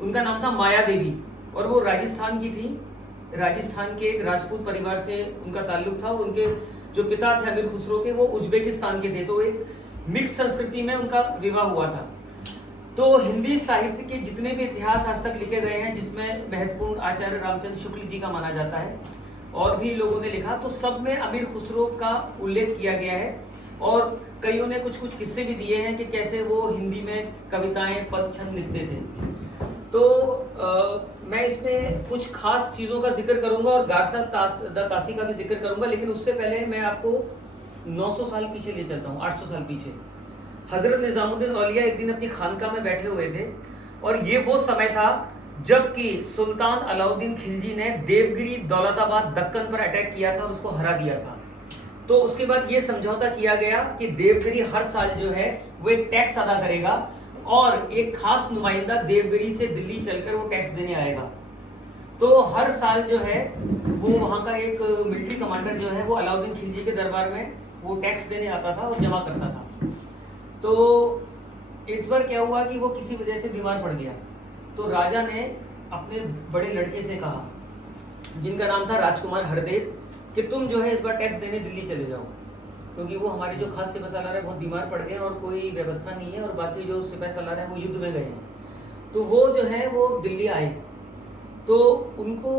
उनका नाम था माया देवी और वो राजस्थान की थी। राजस्थान के एक राजपूत परिवार से उनका ताल्लुक था और उनके जो पिता थे अमीर खुसरो के, वो उज्बेकिस्तान के थे। तो एक मिक्स संस्कृति में उनका विवाह हुआ था। तो हिंदी साहित्य के जितने भी इतिहास आज तक लिखे गए हैं, जिसमें महत्वपूर्ण आचार्य रामचंद्र शुक्ल जी का माना जाता है और भी लोगों ने लिखा, तो सब में अमीर खुसरो का उल्लेख किया गया है। और कईयों ने कुछ कुछ किस्से भी दिए हैं कि कैसे वो हिंदी में कविताएं, पद, छंद लिखते थे। तो मैं इसमें कुछ खास चीज़ों का जिक्र करूंगा और गारसा तासी का भी जिक्र करूंगा, लेकिन उससे पहले मैं आपको 900 साल पीछे ले चलता हूँ, 800 साल पीछे। हजरत निजामुद्दीन औलिया एक दिन अपनी खानका में बैठे हुए थे और ये वो समय था जबकि सुल्तान अलाउद्दीन खिलजी ने देवगिरी, दौलताबाद, दक्कन पर अटैक किया था और उसको हरा दिया था। तो उसके बाद ये समझौता किया गया कि देवगिरी हर साल जो है वो एक टैक्स अदा करेगा और एक खास नुमाइंदा देवगिरी से दिल्ली चलकर वो टैक्स देने आएगा। तो हर साल जो है वो वहाँ का एक मिलिट्री कमांडर जो है वो अलाउद्दीन खिलजी के दरबार में वो टैक्स देने आता था और जमा करता था। तो इस बार क्या हुआ कि वो किसी वजह से बीमार पड़ गया। तो राजा ने अपने बड़े लड़के से कहा, जिनका नाम था राजकुमार हरदेव, कि तुम जो है इस बार टैक्स देने दिल्ली चले जाओ, क्योंकि वो हमारे जो खास सिपाही सालार है बहुत बीमार पड़ गए और कोई व्यवस्था नहीं है और बाकी जो सिपाही सालार है वो युद्ध में गए हैं। तो वो जो है वो दिल्ली आए। तो उनको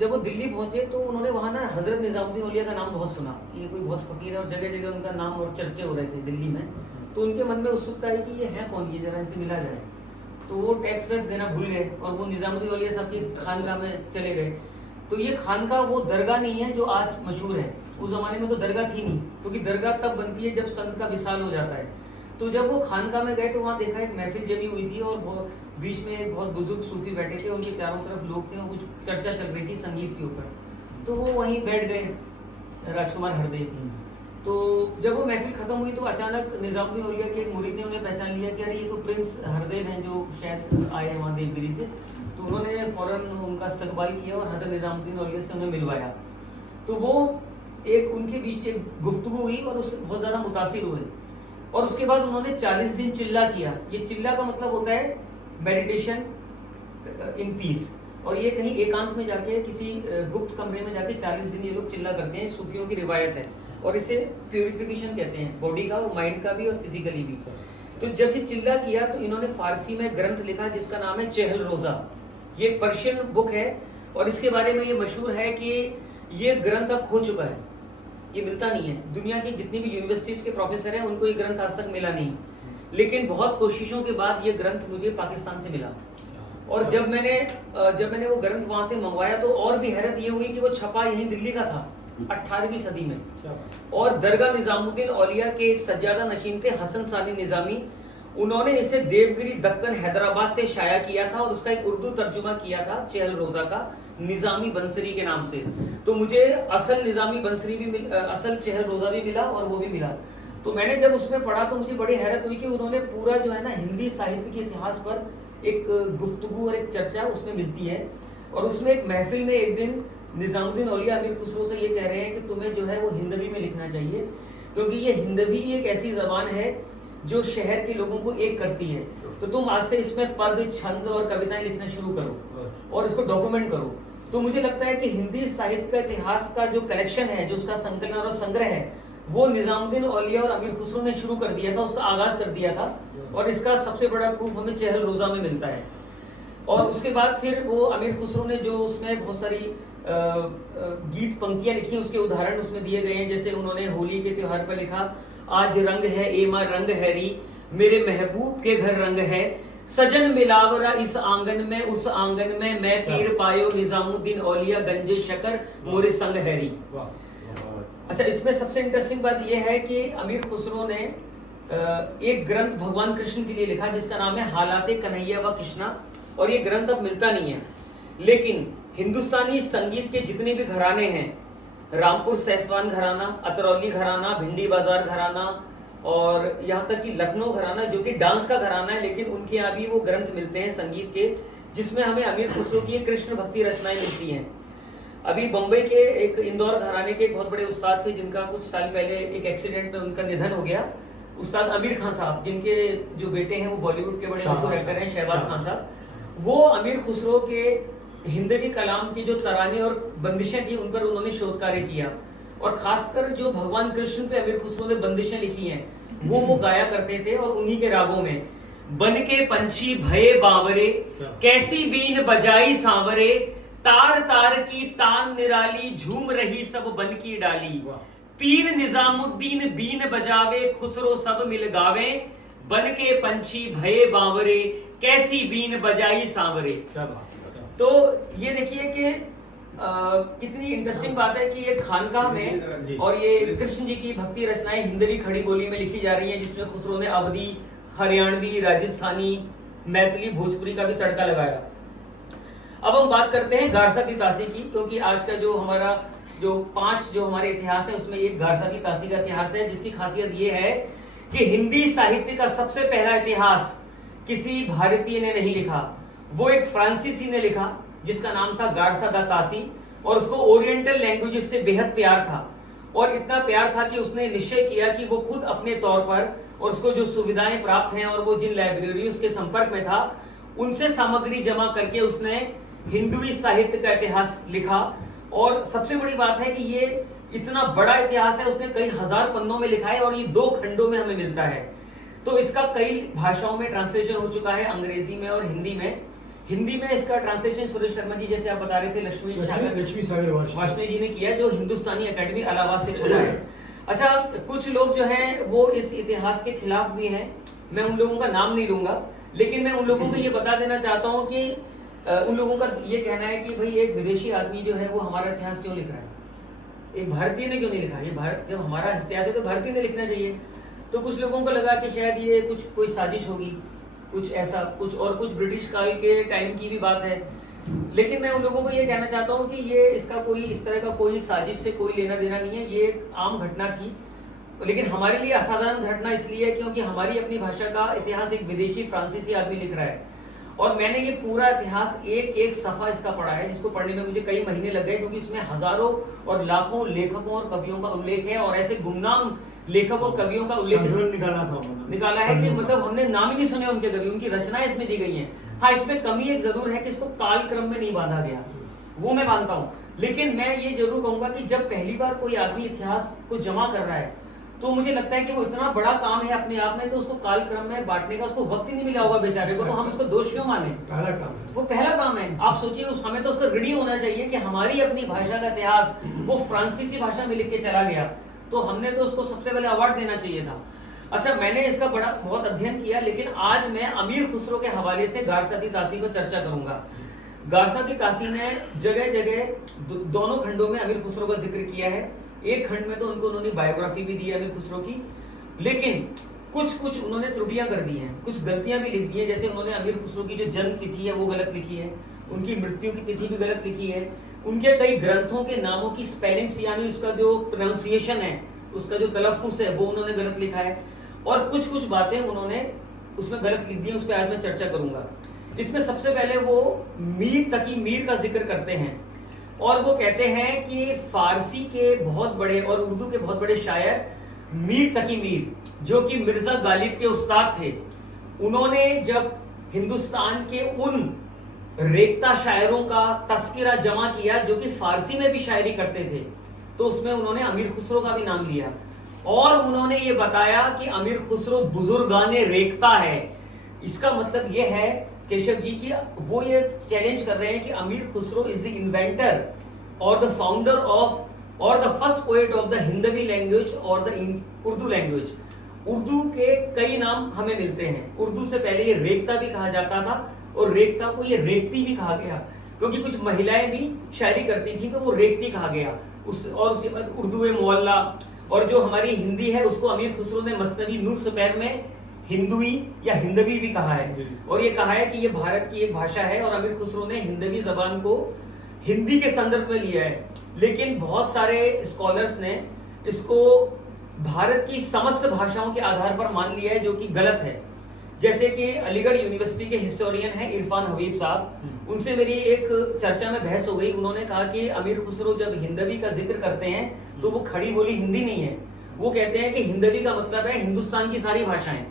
जब वो दिल्ली पहुंचे तो उन्होंने वहाँ ना हजरत निजामुद्दीन औलिया का नाम बहुत सुना, ये कोई बहुत फकीर है और जगह जगह उनका नाम और चर्चे हो रहे थे दिल्ली में। तो उनके मन में उत्सुकता आई कि ये है कौन, ये जरा इनसे मिला जाए। तो वो टैक्स वैक्स देना भूल गए और वो निजामुद्दीन औलिया साहब की खानका में चले गए। तो ये खानका वो दरगाह नहीं है जो आज मशहूर है, उस जमाने में तो दरगाह थी नहीं, क्योंकि दरगाह तब बनती है जब संत का विशाल हो जाता है। तो जब वो खानका में गए तो वहाँ देखा एक महफिल जमी हुई थी और बीच में एक बहुत बुजुर्ग सूफी बैठे थे, उनके चारों तरफ लोग थे और कुछ चर्चा चल रही थी संगीत के ऊपर। तो वो वहीं बैठ गए राजकुमार हरदेव। तो जब वो महफिल खत्म हुई तो अचानक निजामुद्दीन औलिया के एक मुरीद ने उन्हें पहचान लिया कि अरे ये तो प्रिंस हरदेव हैं जो शायद आए हैं वहाँ देवगिरी से। तो उन्होंने फौरन उनका इस्तकबाल किया और हजरत निजामुद्दीन औलिया से उन्हें मिलवाया। तो वो एक उनके बीच एक गुफ्तगू हुई और उससे बहुत ज़्यादा मुतासिर हुए और उसके बाद उन्होंने 40 दिन चिल्ला किया। ये चिल्ला का मतलब होता है मेडिटेशन इन पीस, और ये कहीं एकांत में जाके किसी गुप्त कमरे में जाके 40 दिन ये लोग चिल्ला करते हैं, सूफियों की रिवायत है। और इसे प्यूरिफिकेशन कहते हैं, बॉडी का और माइंड का भी और फिजिकली भी। तो जब ये चिल्ला किया तो इन्होंने फारसी में ग्रंथ लिखा जिसका नाम है चेहल रोजा। ये एक पर्शियन बुक है और इसके बारे में ये मशहूर है कि ये ग्रंथ अब खो चुका है, ये मिलता नहीं है। दुनिया की जितनी भी यूनिवर्सिटीज के प्रोफेसर हैं उनको ये ग्रंथ आज तक मिला नहीं, लेकिन बहुत कोशिशों के बाद ये ग्रंथ मुझे पाकिस्तान से मिला। और जब मैंने वो ग्रंथ वहां से मंगवाया तो और भी हैरत ये हुई कि वो छपा यहीं दिल्ली का था 18वीं सदी में। और दरगाह निजामुद्दीन औलिया के एक सज्जादा नशीन थे हसन सानी निजामी, उन्होंने इसे देवगिरी, दक्कन, हैदराबाद से शाया किया था और उसका एक उर्दू तर्जुमा किया था चेहल रोजा का निजामी बंसरी के नाम से। तो मुझे असल निजामी बंसरी भी असल चेहल रोजा भी मिला और वो भी मिला। तो मैंने जब उसमें पढ़ा तो मुझे बड़ी हैरत हुई कि उन्होंने पूरा जो है ना हिंदी साहित्य के इतिहास पर एक गुफ्तगू और एक चर्चा उसमें मिलती है। और उसमें एक महफिल में एक दिन निजामुद्दीन औलिया अमीर खुसरो से ये कह रहे हैं कि तुम्हें जो है वो हिंदवी में लिखना चाहिए, क्योंकि ये हिंदवी एक ऐसी जबान है जो शहर के लोगों को एक करती है। तो तुम आज से इसमें पद, छंद और कविताएं लिखना शुरू करो और इसको डॉक्यूमेंट करो। तो मुझे लगता है कि हिंदी साहित्य का इतिहास का जो कलेक्शन है, जो उसका संकलन और संग्रह है, वो निजामुद्दीन औलिया और अमीर खुसरो ने शुरू कर दिया था, उसका आगाज कर दिया था। और इसका सबसे बड़ा प्रूफ हमें चेहल रोजा में मिलता है। और उसके बाद फिर वो अमीर खुसरो ने जो उसमें बहुत सारी गीत पंक्तियां लिखी, उसके उदाहरण उसमें दिए गए हैं। जैसे उन्होंने होली के त्योहार पर लिखा, आज रंग है एमा रंग हैरी, मेरे महबूब के घर रंग है, सजन मिलावरा इस आंगन में उस आंगन में, मैं पीर पायो निजामुद्दीन औलिया गंजे शकर मोरे संग हैरी। अच्छा, इसमें सबसे इंटरेस्टिंग बात यह है कि अमीर खुसरो ने एक ग्रंथ भगवान कृष्ण के लिए लिखा जिसका नाम है हालाते कन्हैया व कृष्णा, और ये ग्रंथ अब मिलता नहीं है। लेकिन हिंदुस्तानी संगीत के जितने भी घराने हैं, रामपुर सहसवान घराना, अतरौली घराना, भिंडी बाजार घराना और यहाँ तक कि लखनऊ घराना जो कि डांस का घराना है, लेकिन उनके यहाँ भी वो ग्रंथ मिलते हैं संगीत के, जिसमें हमें अमीर खुसरो की कृष्ण भक्ति रचनाएं मिलती हैं। अभी बम्बई के एक इंदौर घराने के एक बहुत बड़े उस्ताद थे जिनका कुछ साल पहले एक एक्सीडेंट में उनका निधन हो गया, उस्ताद आमिर खान साहब, जिनके जो बेटे हैं वो बॉलीवुड के बड़े मशहूर एक्टर हैं, शहबाज खान साहब। वो अमीर खुसरो के हिंदवी कलाम की जो तराने और बंदिशें थी उन पर उन्होंने शोध कार्य किया, और खासकर जो भगवान कृष्ण पे अमीर खुसरो ने बंदिशें लिखी हैं वो गाया करते थे, और उन्हीं के रागों में बन के पंछी भये बावरे, कैसी बीन बजाई सांवरे, तार तार की तान निराली, झूम रही सब बन की डाली, पीर निजामुद्दीन बीन बजावे, खुसरो सब मिल गावे, बन के पंछी भये बावरे, कैसी बीन बजाई सांवरे। तो ये देखिए कि कितनी इंटरेस्टिंग बात है कि ये खानकाह में, और ये कृष्ण जी की भक्ति रचनाएं हिंदवी खड़ी बोली में लिखी जा रही हैं, जिसमें खुसरो ने अवधी, हरियाणवी, राजस्थानी, मैथिली, भोजपुरी का भी तड़का लगाया। अब हम बात करते हैं गारसा दी तासी की, क्योंकि आज का जो हमारा जो 5 जो हमारे इतिहास है उसमें एक गारसा दी तासी का इतिहास है, जिसकी खासियत ये है कि हिंदी साहित्य का सबसे पहला इतिहास किसी भारतीय ने नहीं लिखा, वो एक फ्रांसीसी ने लिखा जिसका नाम था गारसा दा तासी, और उसको ओरिएंटल लैंग्वेजेस से बेहद प्यार था, और इतना प्यार था कि उसने निश्चय किया कि वो खुद अपने तौर पर, और उसको जो सुविधाएं प्राप्त हैं और वो जिन लाइब्रेरी उसके संपर्क में था उनसे सामग्री जमा करके उसने हिंदुई साहित्य का इतिहास लिखा। और सबसे बड़ी बात है कि ये इतना बड़ा इतिहास है, उसने कई हजार पन्नों में लिखा है, और ये 2 खंडों में हमें मिलता है। तो इसका कई भाषाओं में ट्रांसलेशन हो चुका है, अंग्रेजी में और हिंदी में। हिंदी में इसका ट्रांसलेशन सुरेश शर्मा जी, जैसे आप बता रहे थे, लक्ष्मी सागर वार्ष्णेय जी ने किया, जो हिंदुस्तानी एकेडमी इलाहाबाद से छोड़ा है। अच्छा, कुछ लोग जो हैं वो इस इतिहास के खिलाफ भी हैं, मैं उन लोगों का नाम नहीं लूंगा, लेकिन मैं उन लोगों को ये बता देना चाहता हूँ कि उन लोगों का ये कहना है कि भाई एक विदेशी आदमी जो है वो हमारा इतिहास क्यों लिख रहा है, एक भारतीय ने क्यों नहीं लिखा, ये भारत जब हमारा इतिहास है तो भारतीय ने लिखना चाहिए। तो कुछ लोगों को लगा कि शायद ये कोई साजिश होगी, कुछ ऐसा कुछ ब्रिटिश काल के टाइम की भी बात है, लेकिन मैं उन लोगों को ये कहना चाहता हूँ कि ये इसका कोई इस तरह का कोई साजिश से कोई लेना देना नहीं है, ये एक आम घटना थी, लेकिन हमारे लिए असाधारण घटना इसलिए है क्योंकि हमारी अपनी भाषा का इतिहास एक विदेशी फ्रांसीसी आदमी लिख रहा है। और मैंने ये पूरा इतिहास एक सफा इसका पढ़ा है, जिसको पढ़ने में मुझे कई महीने लग गए, क्योंकि इसमें हजारों और लाखों लेखकों और कवियों का उल्लेख है, और ऐसे गुमनाम लेखकों कवियों का उल्लेख निकाला है कि मतलब हमने नाम ही नहीं सुने उनके कवि, उनकी रचनाएं इसमें दी गई हैं। हाँ, इसमें कमी एक जरूर है कि इसको काल क्रम में नहीं बांधा गया, वो मैं मानता हूँ, लेकिन मैं ये जरूर कहूंगा कि जब पहली बार कोई आदमी इतिहास को जमा कर रहा है तो मुझे लगता है कि वो इतना बड़ा काम है अपने आप में, तो उसको काल क्रम में बांटने का उसको वक्त ही नहीं मिला होगा बेचारे को, तो हम उसको दोष क्यों माने? पहला काम है, वो पहला काम है। आप सोचिए, हमें तो उसका ऋणी होना चाहिए कि हमारी अपनी भाषा का इतिहास वो फ्रांसीसी भाषा में लिख के चला गया, तो हमने तो उसको सबसे पहले अवार्ड देना चाहिए था। अच्छा, मैंने इसका बहुत अध्ययन किया, लेकिन आज मैं अमीर खुसरो के हवाले से गारसा दी तासी पर चर्चा करूंगा। गारसा दी तासी ने जगह जगह दोनों खंडों में अमीर खुसरो का जिक्र किया है। एक खंड में तो उन्होंने बायोग्राफी भी दी है अमीर खुसरो की, लेकिन कुछ उन्होंने त्रुटियां कर दी हैं, कुछ गलतियां भी लिख दी हैं। जैसे उन्होंने अमीर खुसरो की जो जन्म तिथि है वो गलत लिखी है, उनकी मृत्यु की तिथि भी गलत लिखी है, उनके कई ग्रंथों के नामों की स्पेलिंग्स यानी उसका जो प्रोनाउंसिएशन है, उसका जो तलफ्फुज़ है वो उन्होंने गलत लिखा है, और कुछ बातें उन्होंने उसमें गलत लिख दी है, उस पर आज मैं चर्चा करूंगा। इसमें सबसे पहले वो मीर तकी मीर का जिक्र करते हैं, और वो कहते हैं कि फारसी के बहुत बड़े और उर्दू के बहुत बड़े शायर मीर तकी मीर, जो कि मिर्जा गालिब के उस्ताद थे, उन्होंने जब हिंदुस्तान के उन रेख्ता शायरों का तस्करा जमा किया जो कि फारसी में भी शायरी करते थे, तो उसमें उन्होंने अमीर खुसरो का भी नाम लिया, और उन्होंने ये बताया कि अमीर खुसरो बुजुर्गाने रेख्ता है। इसका मतलब ये है केशव जी की वो ये चैलेंज कर रहे हैं कि अमीर खुसरो इज द इन्वेंटर और द फाउंडर ऑफ और the first poet of the Hindavi language और द उर्दू लैंग्वेज। उर्दू के कई नाम हमें मिलते हैं, उर्दू से पहले ये रेख्ता भी कहा जाता था, और रेख्ता को ये रेख्ती भी कहा गया, क्योंकि कुछ महिलाएं भी शायरी करती थी तो वो रेख्ती कहा गया। और उसके बाद उर्दू मोहल्ला, और जो हमारी हिंदी है उसको अमीर खुसरो ने मसनवी नुस्खत में हिंदुई या हिंदवी भी कहा है, और ये कहा है कि ये भारत की एक भाषा है, और अमीर खुसरो ने हिंदवी जबान को हिंदी के संदर्भ में लिया है। लेकिन बहुत सारे स्कॉलर्स ने इसको भारत की समस्त भाषाओं के आधार पर मान लिया है, जो कि गलत है। जैसे कि अलीगढ़ यूनिवर्सिटी के हिस्टोरियन हैं इरफान हबीब साहब, उनसे मेरी एक चर्चा में बहस हो गई। उन्होंने कहा कि अमीर खुसरो जब हिंदवी का जिक्र करते हैं तो वो खड़ी बोली हिंदी नहीं है, वो कहते हैं कि हिंदवी का मतलब है हिंदुस्तान की सारी भाषाएं।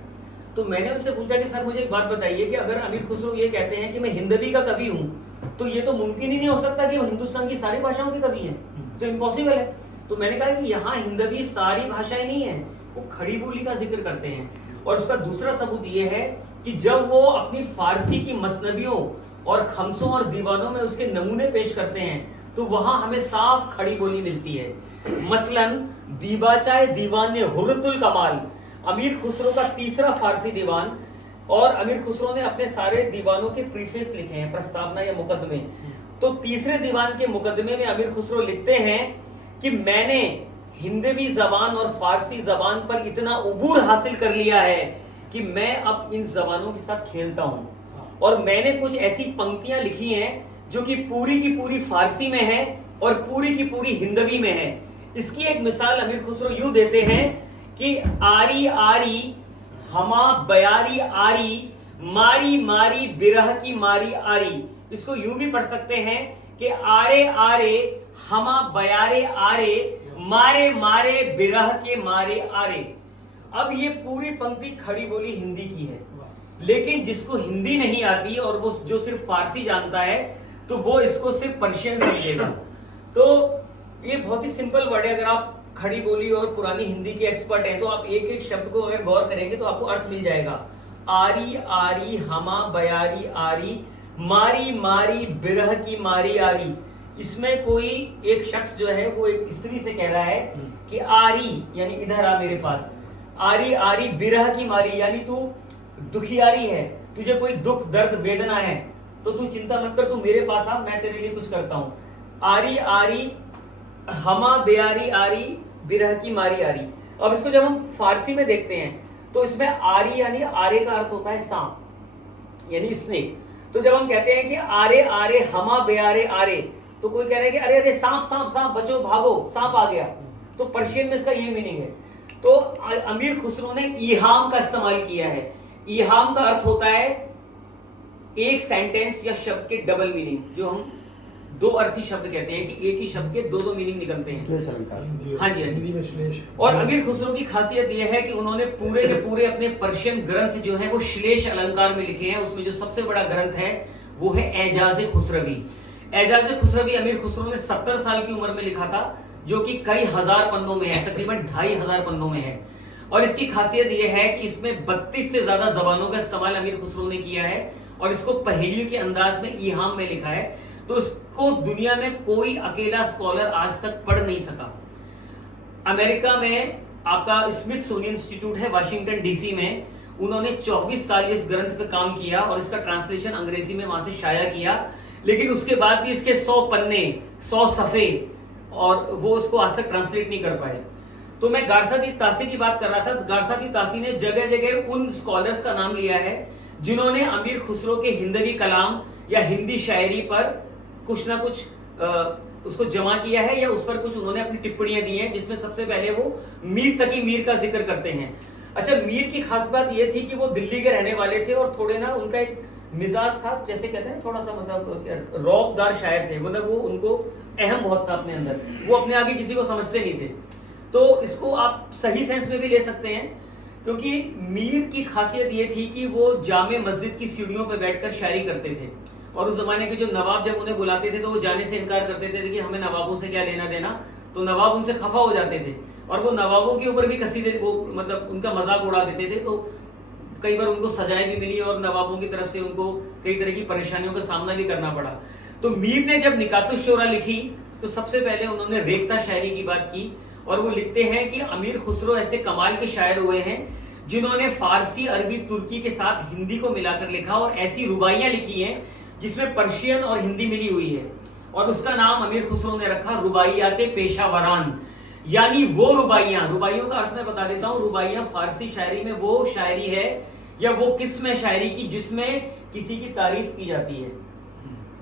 तो मैंने उनसे पूछा कि सर मुझे एक बात बताइए कि अगर अमीर खुसरो ये कहते हैं कि मैं हिंदवी का कवि हूँ, तो ये तो मुमकिन ही नहीं हो सकता कि वो हिंदुस्तान की सारी भाषाओं के कवि हैं, तो इम्पॉसिबल है। तो मैंने कहा कि यहाँ हिंदवी सारी भाषाएं नहीं है, वो खड़ी बोली का जिक्र करते हैं। और उसका दूसरा सबूत ये है कि जब वो अपनी फारसी की मसनवियों और खमसों और दीवानों में उसके नमूने पेश करते हैं तो वहां हमें साफ खड़ी बोली मिलती है। मसलन दीबाचाए दीवान हुर्रतुल कमाल, अमीर खुसरो का तीसरा फारसी दीवान, और अमीर खुसरो ने अपने सारे दीवानों के प्रीफेस लिखे हैं, प्रस्तावना या मुकदमे। तो तीसरे दीवान के मुकदमे में अमीर खुसरो लिखते हैं कि मैंने हिंदवी जबान और फारसी जबान पर इतना उबूर हासिल कर लिया है कि मैं अब इन जबानों के साथ खेलता हूं, और मैंने कुछ ऐसी पंक्तियां लिखी हैं जो कि पूरी की पूरी फारसी में है और पूरी की पूरी हिंदवी में है। इसकी एक मिसाल अमीर खुसरो यूं देते हैं कि आरी आरी हमा बयारी आरी, मारी मारी बिरह की मारी आरी। इसको यूं भी पढ़ सकते हैं कि आरे आरे हमा बयारे आरे, मारे मारे बिरह के मारे आरे। अब ये पूरी पंक्ति खड़ी बोली हिंदी की है, लेकिन जिसको हिंदी नहीं आती और वो जो सिर्फ फारसी जानता है तो वो इसको सिर्फ पर्शियन समझेगा। तो ये बहुत ही सिंपल वर्ड है। अगर आप खड़ी बोली और पुरानी हिंदी के एक्सपर्ट हैं तो आप एक एक शब्द को अगर गौर करेंगे तो आपको अर्थ मिल जाएगा। आरी आरी हमा बयारी आरी, मारी मारी बिरह की मारी आरी। इसमें कोई एक शख्स जो है वो एक स्त्री से कह रहा है कि आरी यानी इधर आ मेरे पास, आरी आरी बिरह की मारी यानी तू दुखियारी है, तुझे कोई दुख दर्द वेदना है तो तू चिंता मत कर, तू मेरे पास आ, मैं तेरे लिए कुछ करता हूं। आरी आरी हमा बेयारी आरी, बिरह की मारी आरी। अब इसको जब हम फारसी में देखते हैं तो इसमें आरी यानी आरे का अर्थ होता है सांप यानी स्नेक। तो जब हम कहते हैं कि आरे आरे हमा बेयारे आरे, तो कोई कह रहा है कि अरे अरे सांप सांप सांप बचो भागो सांप आ गया, तो पर्शियन में इसका ये मीनिंग है। तो अमीर खुसरो ने ईहाम का इस्तेमाल किया है। ईहाम का अर्थ होता है एक सेंटेंस या शब्द के डबल मीनिंग, जो हम दो अर्थी शब्द कहते हैं कि एक ही शब्द के दो दो मीनिंग निकलते हैं। हाँ जी, हिंदी में श्लेष। और अमीर खुसरो की खासियत यह है कि उन्होंने पूरे के पूरे अपने पर्शियन ग्रंथ जो है वो श्लेष अलंकार में लिखे हैं। उसमें जो सबसे बड़ा ग्रंथ है वो है एजाज खुसरवी। एजाज खुसरवी अमीर खुसरो ने 70 साल की उम्र में लिखा था, जो कि कई हजार पन्नों में है, तकरीबन 2500 पन्नों में है। और इसकी खासियत यह है कि इसमें 32 से ज्यादा जबानों का इस्तेमाल अमीर खुसरो ने किया है और इसको पहेलियों के अंदाज में ईहाम में लिखा है। तो इसको दुनिया में कोई अकेला स्कॉलर आज तक पढ़ नहीं सका। अमेरिका में आपका स्मिथसोनियन इंस्टीट्यूट है वाशिंगटन डीसी में, उन्होंने 24 साल इस ग्रंथ पे काम किया और इसका ट्रांसलेशन अंग्रेजी में वहां से शाया किया, लेकिन उसके बाद भी इसके 100 पन्ने 100 सफ़े और वो उसको आज तक ट्रांसलेट नहीं कर पाए। तो मैं गारसा दी तासी की बात कर रहा था। गारसा दी तासी ने जगह जगह उन स्कॉलर्स का नाम लिया है जिन्होंने अमीर खुसरो के हिंदवी कलाम या हिंदी शायरी पर कुछ ना कुछ उसको जमा किया है या उस पर कुछ उन्होंने अपनी टिप्पणियां दी हैं, जिसमें सबसे पहले वो मीर तकी मीर का जिक्र करते हैं। अच्छा, मीर की खास बात ये थी कि वो दिल्ली के रहने वाले थे और थोड़े ना उनका एक मिजाज था, जैसे कहते हैं थोड़ा सा मतलब रौबदार शायर थे, मतलब वो उनको अहम बहुत था अपने अंदर, वो अपने आगे किसी को समझते नहीं थे। तो इसको आप सही सेंस में भी ले सकते हैं, क्योंकि मीर की खासियत ये थी कि वो जामे मस्जिद की सीढ़ियों पर बैठकर शायरी करते थे और उस जमाने के जो नवाब जब उन्हें बुलाते थे तो वो जाने से इनकार करते थे कि हमें नवाबों से क्या लेना देना, तो नवाब उनसे खफा हो जाते थे और वो नवाबों के ऊपर भी कसीदे वो मतलब उनका मजाक उड़ा देते थे। तो कई बार उनको सजाएं भी मिली और नवाबों की तरफ से उनको कई तरह की परेशानियों का सामना भी करना पड़ा। तो मीर ने जब निकातुश शोरा लिखी तो सबसे पहले उन्होंने रेखता शायरी की बात की और वो लिखते हैं कि अमीर खुसरो ऐसे कमाल के शायर हुए हैं जिन्होंने फारसी, अरबी, तुर्की के साथ हिंदी को मिलाकर लिखा और ऐसी रुबाइयां लिखी हैं जिसमें पर्शियन और हिंदी मिली हुई है, और उसका नाम अमीर खुसरो ने रखा रुबाइयाते पेशावरान, यानी वो रुबाइयां। रुबाइयों का अर्थ मैं बता देता हूं। रुबाइयां फारसी शायरी में वो शायरी है या वो किस्म है शायरी की जिसमें किसी की तारीफ की जाती है,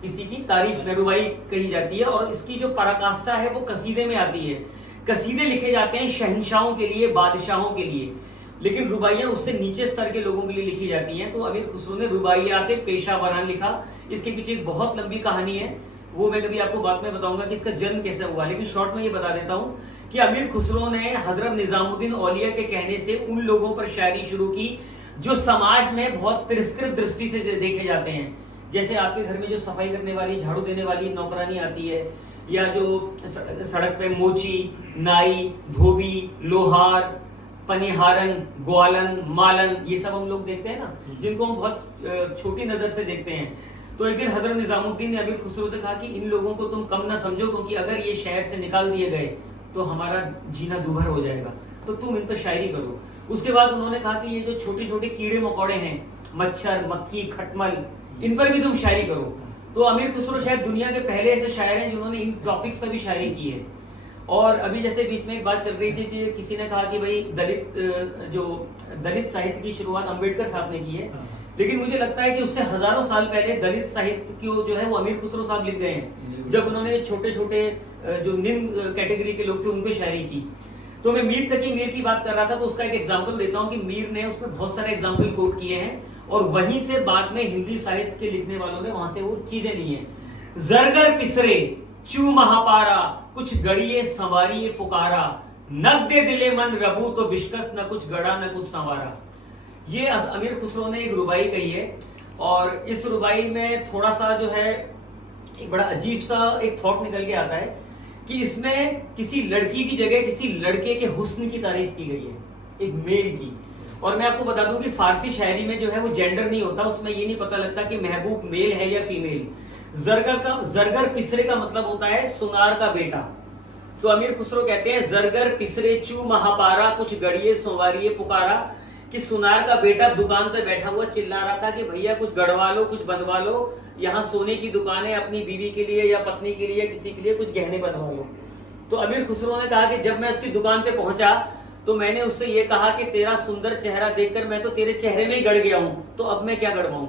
किसी की तारीफ में रुबाई कही जाती है, और इसकी जो पराकाष्ठा है वो कसीदे में आती है। कसीदे लिखे जाते हैं शहंशाहों के लिए, बादशाहों के लिए, लेकिन रुबाइयां उससे नीचे स्तर के लोगों के लिए लिखी जाती हैं। तो अमीर खुसरो ने रुबाइयाते पेशावरान लिखा। इसके पीछे एक बहुत लंबी कहानी है, वो मैं कभी आपको बाद में बताऊंगा कि इसका जन्म कैसे हुआ, लेकिन शॉर्ट में ये बता देता हूँ कि अमीर खुसरो ने हजरत निजामुद्दीन औलिया के कहने से उन लोगों पर शायरी शुरू की जो समाज में बहुत तिरस्कृत दृष्टि से देखे जाते हैं। जैसे आपके घर में जो सफाई करने वाली, झाड़ू देने वाली नौकरानी आती है, या जो सड़क पे मोची, नाई, धोबी, लोहार, पनिहारन, ग्वालन, मालन, ये सब हम लोग देखते हैं ना, जिनको हम बहुत छोटी नजर से देखते हैं। तो एक दिन हजरत निजामुद्दीन ने अमीर खुसरो से कहा कि इन लोगों को तुम कम ना समझो, क्योंकि अगर ये शहर से निकाल दिए गए तो हमारा जीना दुभर हो जाएगा, तो तुम इन पर शायरी करो। उसके बाद उन्होंने कहा कि ये जो छोटे छोटे कीड़े मकोड़े हैं, मच्छर, मक्खी, खटमल, इन पर भी तुम शायरी करो। तो अमीर खुसरो शायद दुनिया के पहले ऐसे शायर हैं जिन्होंने इन टॉपिक्स पर भी शायरी की है। और अभी जैसे बीच में एक बात चल रही थी कि किसी ने कहा कि भाई दलित साहित्य की शुरुआत अंबेडकर साहब ने की है, लेकिन मुझे लगता है कि उससे हजारों साल पहले दलित साहित्य को जो है वो अमीर खुसरो साहब लिख गए हैं, जब उन्होंने छोटे छोटे जो निम्न कैटेगरी के लोग थे उन पे शायरी की। तो मैं मीर तकी मीर की बात कर रहा था, तो उसका एक एग्जाम्पल देता हूँ कि मीर ने उसमें बहुत सारे एग्जाम्पल कोट किए हैं, और वहीं से बाद में हिंदी साहित्य के लिखने वालों ने वहां से वो चीजें ली हैं। जरगर पिसरे चू महापारा, कुछ गड़िए संवारिए पुकारा, नक दे दिले मन रबू तो बिशकस, न कुछ गड़ा न कुछ संवारा। ये अमीर खुसरो ने एक रुबाई कही है, और इस रुबाई में थोड़ा सा जो है एक बड़ा अजीब सा एक थॉट निकल के आता है कि इसमें किसी लड़की की जगह किसी लड़के के हुस्न की तारीफ की गई है, एक मेल की। और मैं आपको बता दूं कि फारसी शायरी में जो है वो जेंडर नहीं होता, उसमें ये नहीं पता लगता कि महबूब मेल है या फीमेल। जरगर पिसरे का मतलब होता है सुनार का बेटा। तो अमीर खुसरो कहते हैं जरगर पिसरे चू महापारा, कुछ गड़िए सोवारिए पुकारा, कि सुनार का बेटा दुकान पे बैठा हुआ चिल्ला रहा था कि भैया कुछ गढ़वा लो, कुछ बनवा लो, यहाँ सोने की दुकान है, अपनी बीवी के लिए या पत्नी के लिए या किसी के लिए कुछ गहने बनवा लो। तो अमीर खुसरो ने कहा कि जब मैं उसकी दुकान पे पहुंचा तो मैंने उससे ये कहा कि तेरा सुंदर चेहरा देखकर मैं तो तेरे चेहरे में ही गड़ गया हूं, तो अब मैं क्या गड़वाऊं,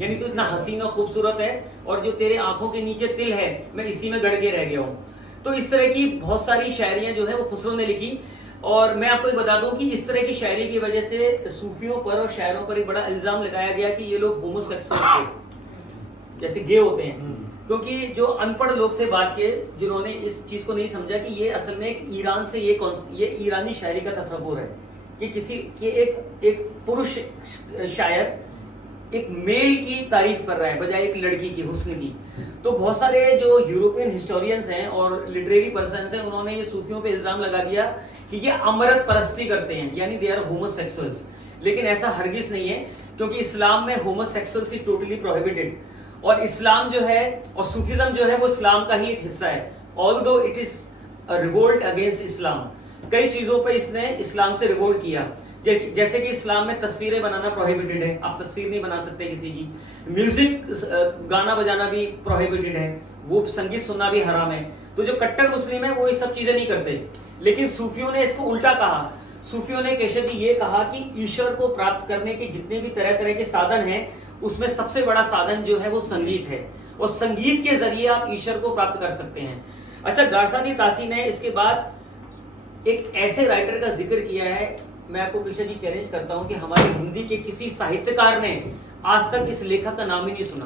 यानी तो इतना हसीन और खूबसूरत है, और जो तेरे आंखों के नीचे तिल है मैं इसी में गड़ के रह गया हूं। तो इस तरह की बहुत सारी शायरियां जो है वो खुसरो ने लिखी। और मैं आपको ये बता दूं कि इस तरह की शायरी की वजह से सूफियों पर और शायरों पर एक बड़ा इल्जाम लगाया गया कि ये लोग होमोसेक्सुअल थे, जैसे गे होते हैं, क्योंकि जो अनपढ़ लोग थे बाद के, जिन्होंने इस चीज को नहीं समझा कि ये असल में एक ईरान से ये ईरानी शायरी का तस्वुर है कि किसी के एक पुरुष शायर एक मेल की तारीफ कर रहा है बजाय एक लड़की की हुस्न की। तो बहुत सारे जो यूरोपियन हिस्टोरियंस हैं और लिटरेरी पर्सन्स हैं, उन्होंने ये सूफियों पे इल्जाम लगा दिया कि ये अमरत परस्ती करते हैं, यानी दे आर होमोसेक्सुअल्स। लेकिन ऐसा हरगिज नहीं है, क्योंकि इस्लाम में होमोसेक्सुअल्स इज टोटली प्रोहिबिटेड, और इस्लाम जो है और सूफिज्म जो है वो इस्लाम का ही एक हिस्सा है। Although it is revolt against इस्लाम, कई चीजों पे इसने इस्लाम से रिवोल्ट किया। जैसे कि इस्लाम में तस्वीरें बनाना प्रोहिबिटेड है, आप तस्वीर नहीं बना सकते किसी की। म्यूजिक गाना बजाना भी प्रोहिबिटेड है, वो संगीत सुनना भी हराम है। तो जो कट्टर मुस्लिम है वो ये सब चीजें नहीं करते। लेकिन सूफियों ने इसको उल्टा कहा। सूफियों ने केशव जी ये कहा कि ईश्वर को प्राप्त करने के जितने भी तरह तरह के साधन हैं, उसमें सबसे बड़ा साधन जो है वो संगीत है, और संगीत के जरिए आप ईश्वर को प्राप्त कर सकते हैं। अच्छा, गारसादी तासी ने इसके बाद एक ऐसे राइटर का जिक्र किया है, मैं आपको केशव जी चैलेंज करता हूं कि हमारे हिंदी के किसी साहित्यकार ने आज तक इस लेखक का नाम ही नहीं सुना।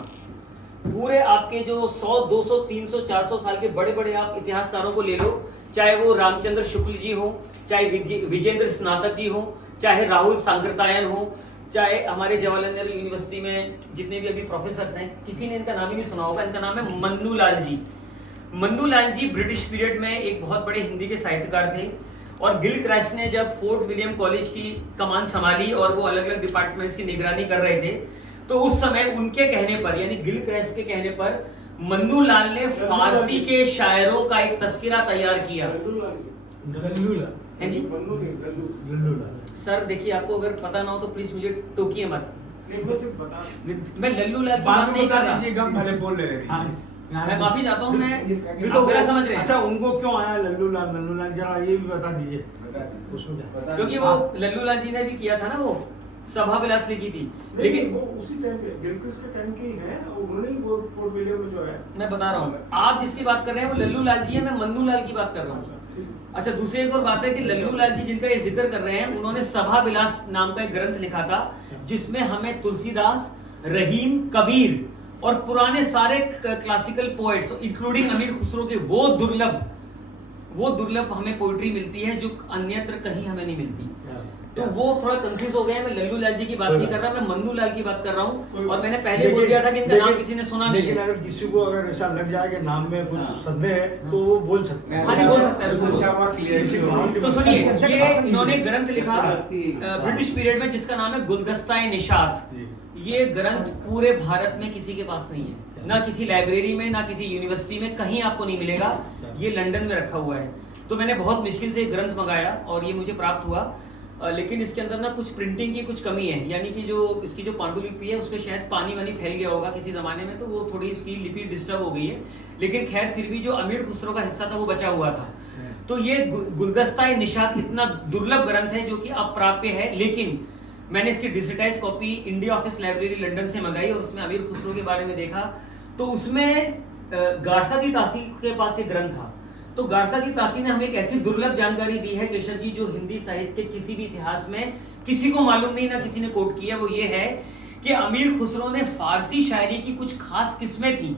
पूरे आपके जो 100, 200, 300, 400 साल के बड़े बड़े आप इतिहासकारों को ले लो, चाहे वो रामचंद्र शुक्ल जी हो, चाहे विजेंद्र स्नातक जी हो, चाहे राहुल सांकृतायन हो, चाहे हमारे जवाहरलाल नेहरू यूनिवर्सिटी में जितने भी अभी प्रोफेसर हैं, किसी ने इनका नाम ही नहीं सुना होगा। इनका नाम है मन्नू लाल जी। मन्नू लाल जी ब्रिटिश पीरियड में एक बहुत बड़े हिंदी के साहित्यकार थे, और गिलक्रास्ट ने जब फोर्ट विलियम कॉलेज की कमान संभाली और वो अलग अलग डिपार्टमेंट्स की निगरानी कर रहे थे, तो उस समय उनके कहने पर, यानी गिलक्रास्ट के कहने पर, मन्नू लाल ने फारसी के शायरों का एक तस्करा तैयार किया। सर देखिए, आपको अगर पता ना हो तो प्लीज मुझे टोकिए मत। मैं लल्लू लाल की बात नहीं कर रहा, पहले बोल ले रहे थे। मैं माफी चाहता हूँ, मैं तो मेरा समझ रहे हैं। अच्छा, उनको क्यों आया लल्लू लाल, जरा ये भी बता दीजिए। क्योंकि वो लल्लू लाल जी ने भी किया था ना, वो सभा विलास लिखी थी, लेकिन वो उसी टाइम पे गिलक्रिस्ट के टाइम के ही है, उन्होंने ही पोर्ट विलियम में जो है। मैं बता रहा हूँ, आप जिसकी बात कर रहे हैं वो लल्लू लाल जी है, मैं मन्नू लाल की बात कर रहा हूँ। अच्छा, दूसरी एक और बात है कि लल्लू लाल जी जिनका ये जिक्र कर रहे हैं, उन्होंने सभा विलास नाम का एक ग्रंथ लिखा था, जिसमें हमें तुलसीदास, रहीम, कबीर और पुराने सारे क्लासिकल पोएट्स इंक्लूडिंग अमीर खुसरो के वो दुर्लभ हमें पोइट्री मिलती है जो अन्यत्र कहीं हमें नहीं मिलती। तो वो थोड़ा कंफ्यूज हो गए हैं। मैं लल्लू लाल जी की बात नहीं कर रहा, मैं मन्नू लाल की बात कर रहा हूँ। और मैंने पहले बोल दिया था कि इनका नाम किसी ने सुना नहीं लेकिन है। अगर किसी को अगर ऐसा लग जाए कि नाम में कुछ हाँ। संदेह है तो वो बोल सकते हैं। हाँ जी, बोल सकता है, बिल्कुल। अच्छा हुआ क्लियर तो सुनिए, ये इन्होंने ग्रंथ लिखा ब्रिटिश पीरियड में जिसका नाम है गुलदस्ता-ए-निशात। ये ग्रंथ पूरे भारत में किसी के पास नहीं है, ना किसी लाइब्रेरी में, ना किसी यूनिवर्सिटी में, कहीं आपको नहीं मिलेगा। ये लंदन में रखा हुआ है। तो मैंने बहुत मुश्किल से एक ग्रंथ मंगाया और ये मुझे प्राप्त हुआ। लेकिन इसके अंदर ना कुछ प्रिंटिंग की कुछ कमी है, यानी कि जो इसकी जो पांडुलिपि है उसमें शायद पानी वानी फैल गया होगा किसी जमाने में, तो वो थोड़ी इसकी लिपि डिस्टर्ब हो गई है। लेकिन खैर फिर भी जो अमीर खुसरो का हिस्सा था वो बचा हुआ था। तो ये गुलदस्ता-ए-निशात इतना दुर्लभ ग्रंथ है जो कि अप्राप्य है। लेकिन मैंने इसकी digitise copy India office library London से मंगाई और उसमें अमीर खुसरो के बारे में देखा, तो उसमें गारसादी तासी के पास ये ग्रंथ था। तो गारसादी तासी ने हमें एक ऐसी दुर्लभ जानकारी दी है केशव जी, जो हिंदी साहित्य के किसी भी इतिहास में किसी को मालूम नहीं, ना किसी ने कोट किया। वो ये है कि अमीर खुसरो ने फारसी शायरी की कुछ खास किस्में थी,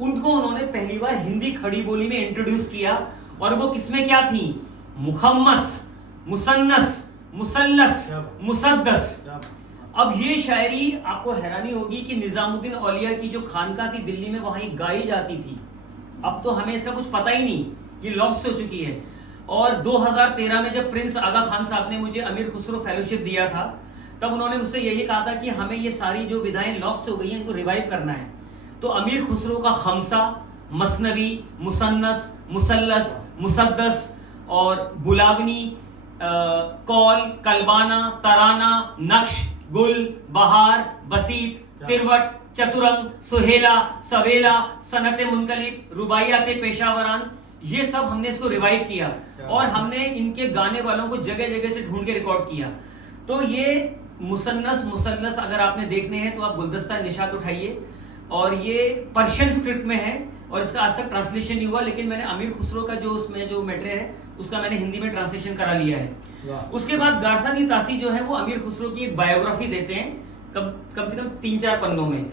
उनको उन्होंने पहली बार हिंदी खड़ी बोली में इंट्रोड्यूस किया। और वो किस्में क्या थी? मुखम्मस, मुसन्नस, मुसल्लस, मुसद्दस। अब ये शायरी आपको हैरानी होगी कि निजामुद्दीन औलिया की जो खानका थी दिल्ली में, वहां गाई जाती थी। अब तो हमें इसका कुछ पता ही नहीं, ये लॉस्ट हो चुकी है। और 2013 में जब प्रिंस आगा खान साहब ने मुझे अमीर खुसरो फेलोशिप दिया था, तब उन्होंने मुझसे यही कहा था कि हमें ये सारी जो विधाएं लॉस्ट हो गई हैं इनको रिवाइव करना है। तो अमीर खुसरो का खमसा, मसनवी, मुसन्नस, मुसल्लस, मुसद्दस और बुलावनी, कौल, कलबाना, तराना, नक्श, गुल, बहार, बसीत, तिरवट, चतुरंग, सुहेला, सवेला, सनत मुनकलिब, रुबाइयात पेशावरान, ये सब हमने इसको रिवाइव किया और हमने इनके गाने वालों को जगह जगह से ढूंढ के रिकॉर्ड किया। तो ये मुसन्नस, मुसल्लस अगर आपने देखने हैं तो आप गुलदस्ता-ए-निशात उठाइए, और ये पर्शियन स्क्रिप्ट में है और इसका आज तक ट्रांसलेशन नहीं हुआ। लेकिन मैंने अमीर खुसरो का जो उसमें जो मैटर है उसका मैंने हिंदी में ट्रांसलेशन करा लिया है। उसके बाद गारसादी तासी जो है वो अमीर खुसरो की एक बायोग्राफी देते हैं, कम से कम 3-4 पन्नों में।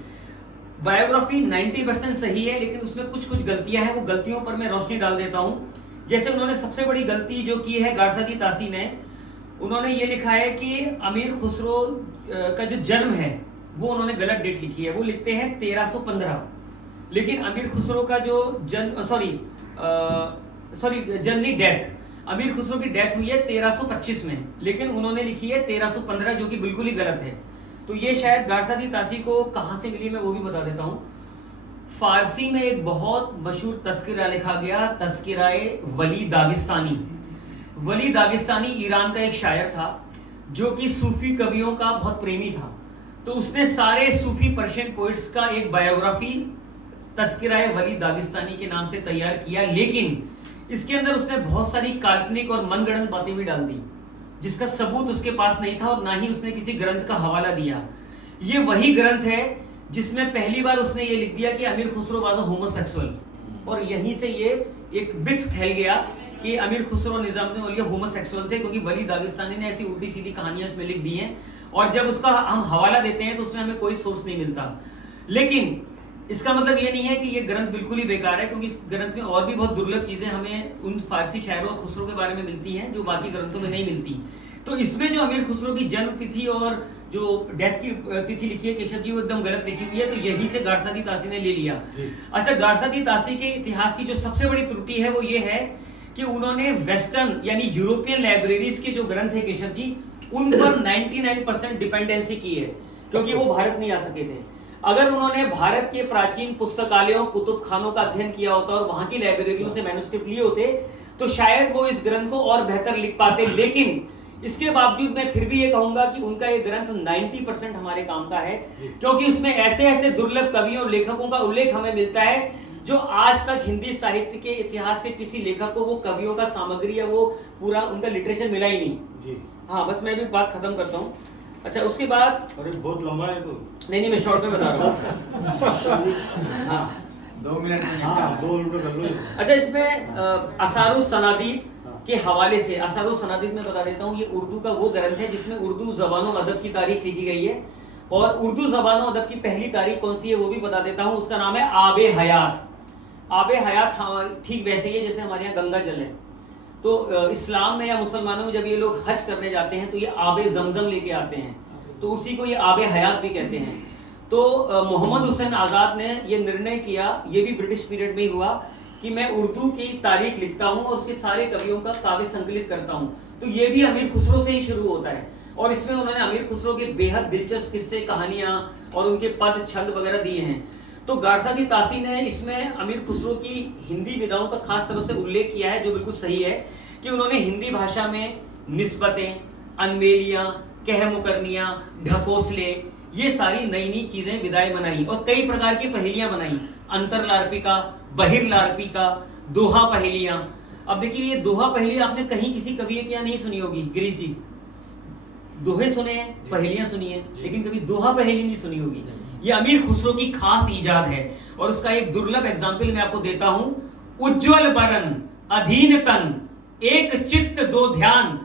बायोग्राफी 90% सही है, लेकिन उसमें कुछ कुछ गलतियां हैं। वो गलतियों पर मैं रोशनी डाल देता हूं। जैसे उन्होंने सबसे बड़ी गलती जो की है गारसादी तासी ने, उन्होंने ये लिखा है कि अमीर खुसरो का जो जन्म है वो उन्होंने गलत डेट लिखी है। वो लिखते हैं 1315, लेकिन अमीर खुसरो का जो जन्म नहीं, डेथ, अमीर खुसरो की डेथ हुई है 1325 में, लेकिन उन्होंने लिखी है 1315, जो कि बिल्कुल ही गलत है। तो ये शायद गारसादी तासी को कहां से मिली मैं वो भी बता देता हूं। फारसी में एक बहुत मशहूर तस्किरा लिखा गया, तस्किराए वली दागिस्तानी। वली दागिस्तानी ईरान का एक शायर था जो कि सूफी कवियों का बहुत प्रेमी था। तो उसने सारे सूफी पर्शियन पोइट्स का एक बायोग्राफी तस्किराए वली दागिस्तानी के नाम से तैयार किया, लेकिन इसके अंदर उसने बहुत सारी काल्पनिक और मनगढ़ंत बातें भी डाल दी, जिसका सबूत उसके पास नहीं था और ना ही उसने किसी ग्रंथ का हवाला दिया। ये वही ग्रंथ है जिसमें पहली बार उसने ये लिख दिया कि अमीर खुसरो वाज अ होमोसेक्सुअल, और यहीं से ये एक मिथ फैल गया कि अमीर खुसरो निजामुद्दीन औलिया होमोसेक्सुअल थे, क्योंकि वली दागिस्तानी ने ऐसी उल्टी सीधी कहानियां इसमें लिख दी हैं। और जब उसका हम हवाला देते हैं तो उसमें हमें कोई सोर्स नहीं मिलता। लेकिन इसका मतलब ये नहीं है कि ये ग्रंथ बिल्कुल ही बेकार है, क्योंकि इस ग्रंथ में और भी बहुत दुर्लभ चीजें हमें उन फारसी शायरों और खुसरो के बारे में मिलती हैं जो बाकी ग्रंथों में नहीं मिलती। तो इसमें जो अमीर खुसरो की जन्म तिथि और जो डेथ की तिथि लिखी है केशव जी, वो एकदम गलत लिखी हुई है। तो यही से गारसादी तासी ने ले लिया। अच्छा, गारसादी तासी के इतिहास की जो सबसे बड़ी त्रुटि है वो ये है कि उन्होंने वेस्टर्न यानी यूरोपियन लाइब्रेरीज के जो ग्रंथ है केशव जी, उन पर 99% डिपेंडेंसी की है, क्योंकि वो भारत नहीं आ सके थे। अगर उन्होंने भारत के प्राचीन पुस्तकालयों, कुतुब खानों का अध्ययन किया होता और वहां की लाइब्रेरियों से मैन्युस्क्रिप्ट लिए होते तो शायद वो इस ग्रंथ को और बेहतर लिख पाते। लेकिन इसके बावजूद मैं फिर भी ये कहूंगा कि उनका ये ग्रंथ 90% हमारे काम का है, क्योंकि उसमें ऐसे ऐसे दुर्लभ कवियों और लेखकों का उल्लेख हमें मिलता है जो आज तक हिंदी साहित्य के इतिहास के किसी लेखक को वो कवियों का सामग्री या वो पूरा उनका लिटरेचर मिला ही नहीं। हाँ, बस मैं भी बात खत्म करता हूँ। अच्छा, उसके बाद अरे बहुत लंबा है तो नहीं मैं शॉर्ट में बता रहा हूँ। हाँ 2 मिनट हाँ 2 मिनट में कर लो। अच्छा, इसमें असारुस सनादीद के हवाले से, असारुस सनादीद में बता देता हूँ, ये उर्दू का वो ग्रंथ है जिसमें उर्दू ज़बान और अदब की तारीख लिखी गई है। और उर्दू ज़बान और अदब की पहली तारीख कौन सी है वो भी बता देता हूँ। उसका नाम है आबे हयात। आबे हयात ठीक वैसे ही है जैसे हमारे यहाँ गंगा जल है। तो इस्लाम में या मुसलमानों में जब ये लोग हज करने जाते हैं तो ये आबे जमजम लेके आते हैं, तो उसी को ये आबे हयात भी कहते हैं। तो मोहम्मद हुसैन आज़ाद ने ये निर्णय किया, ये भी ब्रिटिश पीरियड में ही हुआ, कि मैं उर्दू की तारीख लिखता हूँ और उसके सारे कवियों का काव्य संकलित करता हूँ। तो ये भी अमीर खुसरो से ही शुरू होता है और इसमें उन्होंने अमीर खुसरो के बेहद दिलचस्प किस्से, कहानियां और उनके पद छंद वगैरह दिए हैं। तो गारसादी तासी ने इसमें अमीर खुसरो की हिंदी विधाओं का खास तरह से उल्लेख किया है, जो बिल्कुल सही है, कि उन्होंने हिंदी भाषा में निस्बतें, अनमेलियां, कह मुकरनियां, ढकोसले, ये सारी नई नई चीजें विदाएं बनाई और कई प्रकार की पहेलियां बनाई, अंतरलार्पिका, बहिर्लार्पिका, दोहा पहेलियां। अब देखिए ये दोहा पहेली आपने कहीं किसी कवि के यहाँ नहीं सुनी होगी, गिरीश जी दोहे सुने हैं, पहेलियां सुनी है, लेकिन कभी दोहा पहेली नहीं सुनी होगी। ये अमीर खुसरो की खास इजाद है और उसका एक दुर्लभ एग्जाम्पल मैं आपको देता हूं। उज्ज्वल बरन अधीन तन, एक चित्त दो ध्यान,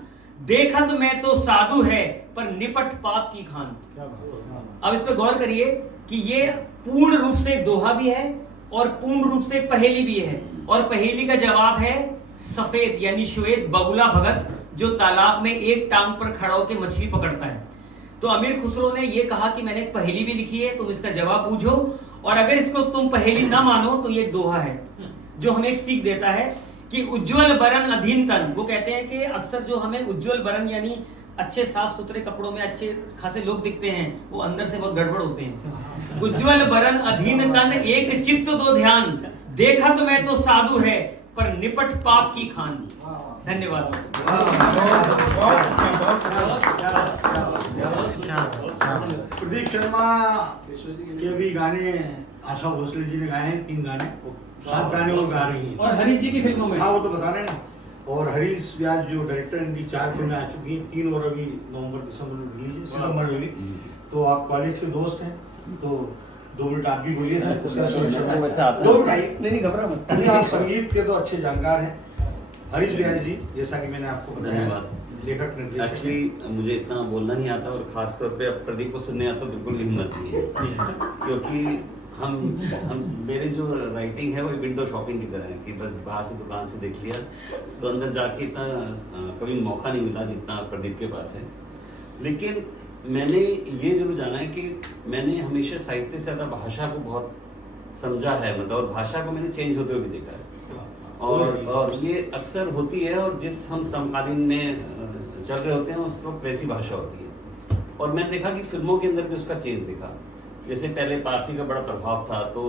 देखत में तो साधु है पर निपट पाप की खान। अब इस पर गौर करिए कि ये पूर्ण रूप से एक दोहा भी है और पूर्ण रूप से एक पहेली भी है, और पहेली का जवाब है सफेद यानी श्वेत बगुला भगत, जो तालाब में एक टांग पर खड़ा होकर मछली पकड़ता है। तो अमीर खुसरो ने यह कहा कि मैंने एक पहेली भी लिखी है, तुम इसका जवाब बूझो, और अगर इसको तुम पहेली ना मानो तो ये एक दोहा है जो हमें एक सीख देता है कि उज्ज्वल बरन अधीन तन। वो कहते हैं कि अक्सर जो हमें उज्ज्वल बरन यानी अच्छे साफ सुथरे कपड़ों में अच्छे खासे लोग दिखते हैं, वो अंदर से बहुत गड़बड़ होते हैं। उज्ज्वल बरन अधीन तन, एक चित्त दो ध्यान, देखत में तो साधु है पर निपट पाप की खान। धन्यवाद। प्रदीप शर्मा के भी गाने आशा भोसले जी ने गाए हैं, 3 गाने, 7 गाने वो गा रही हैं, और हरीश जी की फिल्मों में। हाँ वो तो बता रहे हैं ना। और हरीश व्यास जो डायरेक्टर, इनकी 4 फिल्में आ चुकी हैं, 3 और अभी नवंबर दिसंबर में रिलीज है, सितंबर में भी। तो आप कॉलेज के दोस्त हैं, तो 2 मिनट आप भी बोलिए सर। 2 मिनट आइए, नहीं घबरा मत। क्योंकि आप संगीत के तो अच्छे जानकार हैं। हरीश व्यास जी, जैसा कि मैंने आपको बताया, धन्यवाद। लेखक निर्देशक। एक्चुअली मुझे इतना बोलना नहीं आता और खास तौर पे अब प्रदीप को सुनने आता तो बिल्कुल हिम्मत नहीं है, क्योंकि हम मेरी जो राइटिंग है वो विंडो शॉपिंग की तरह है कि बस बाहर से दुकान से देख लिया, तो अंदर जाके इतना कभी मौका नहीं मिला जितना प्रदीप के पास है। लेकिन मैंने ये जरूर जाना है कि मैंने हमेशा साहित्य से ज़्यादा भाषा को बहुत समझा है, मतलब, और भाषा को मैंने चेंज होते हुए भी देखा है, और ये अक्सर होती है, और जिस हम समकालीन में चल रहे होते हैं उस वक्त वैसी भाषा होती है। और मैंने देखा कि फिल्मों के अंदर भी उसका चेंज देखा। जैसे पहले पारसी का बड़ा प्रभाव था, तो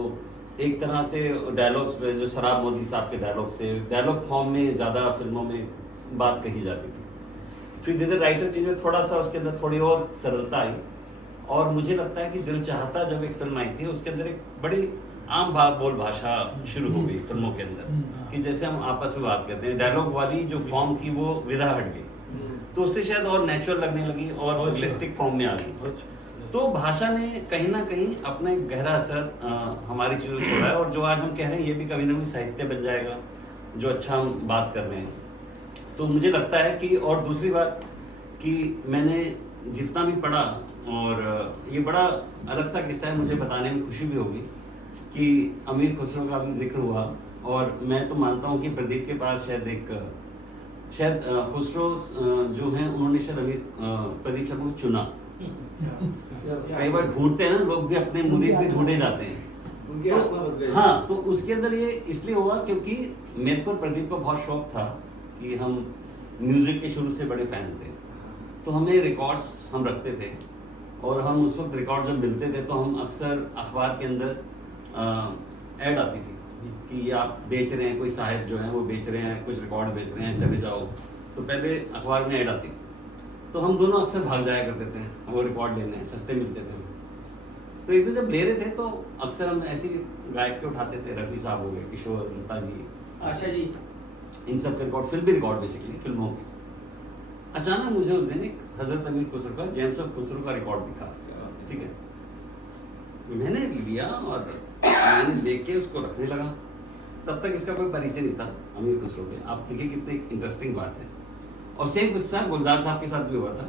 एक तरह से डायलॉग्स पे जो शराब मोदी साहब के डायलॉग से डायलॉग फॉर्म में ज़्यादा फिल्मों में बात कही जाती थी। फिर धीरे राइटर चीज़ में थोड़ा सा उसके अंदर थोड़ी और सरलता आई, और मुझे लगता है कि दिल चाहता जब एक फिल्म आई थी उसके अंदर एक बड़ी आम बोल भाषा शुरू हो गई फिल्मों के अंदर, कि जैसे हम आपस में बात करते हैं, डायलॉग वाली जो फॉर्म थी वो विधा हट गई, तो उससे शायद और नेचुरल लगने लगी और रियलिस्टिक फॉर्म में आ गई। तो भाषा ने कहीं ना कहीं अपना एक गहरा असर हमारी चीज़ों छोड़ा है, और जो आज हम कह रहे हैं ये भी कभी ना कभी साहित्य बन जाएगा, जो अच्छा हम बात कर रहे हैं। तो मुझे लगता है कि, और दूसरी बात कि मैंने जितना भी पढ़ा, और ये बड़ा अलग सा किस्सा है, मुझे बताने में खुशी भी होगी कि अमीर खुसरो का भी जिक्र हुआ, और मैं तो मानता हूँ कि प्रदीप के पास शायद खुसरो जो हैं उन्होंने शायद प्रदीप शर्मा को चुना। कई बार ढूंढते हैं ना लोग भी, अपने मुरीद भी ढूंढे जाते हैं, तो हाँ, तो उसके अंदर ये इसलिए हुआ क्योंकि मेरे को प्रदीप को बहुत शौक था कि हम म्यूजिक के शुरू से बड़े फैन थे, तो हमें रिकॉर्ड्स हम रखते थे, और हम उस वक्त रिकॉर्ड जब मिलते थे तो हम अक्सर अखबार के अंदर ऐड आती थी कि ये आप बेच रहे हैं, कोई साहिब जो है वो बेच रहे हैं, कुछ रिकॉर्ड बेच रहे हैं, चले जाओ। तो पहले अखबार में ऐड आती, तो हम दोनों अक्सर भाग जाया करते थे वो रिकॉर्ड लेने, सस्ते मिलते थे। तो एक दिन जब ले रहे थे तो अक्सर हम ऐसे गायक के उठाते थे, रफ़ी साहब हो गए, किशोर, लता जी, आशा जी, इन सब के रिकॉर्ड, फिल्मी रिकॉर्ड बेसिकली फिल्मों के। अचानक मुझे उस दिन एक हज़रत अमीर खुसरो का, जेम्स ऑफ खुसरो का रिकॉर्ड दिखा, ठीक है, मैंने लिया और मैंने लेके उसको रखने लगा। तब तक इसका कोई परिचय नहीं था अमीर खुसरो के। आप देखिए कितनी इंटरेस्टिंग बात है। और सेम किस्सा गुलजार साहब के साथ भी हुआ था।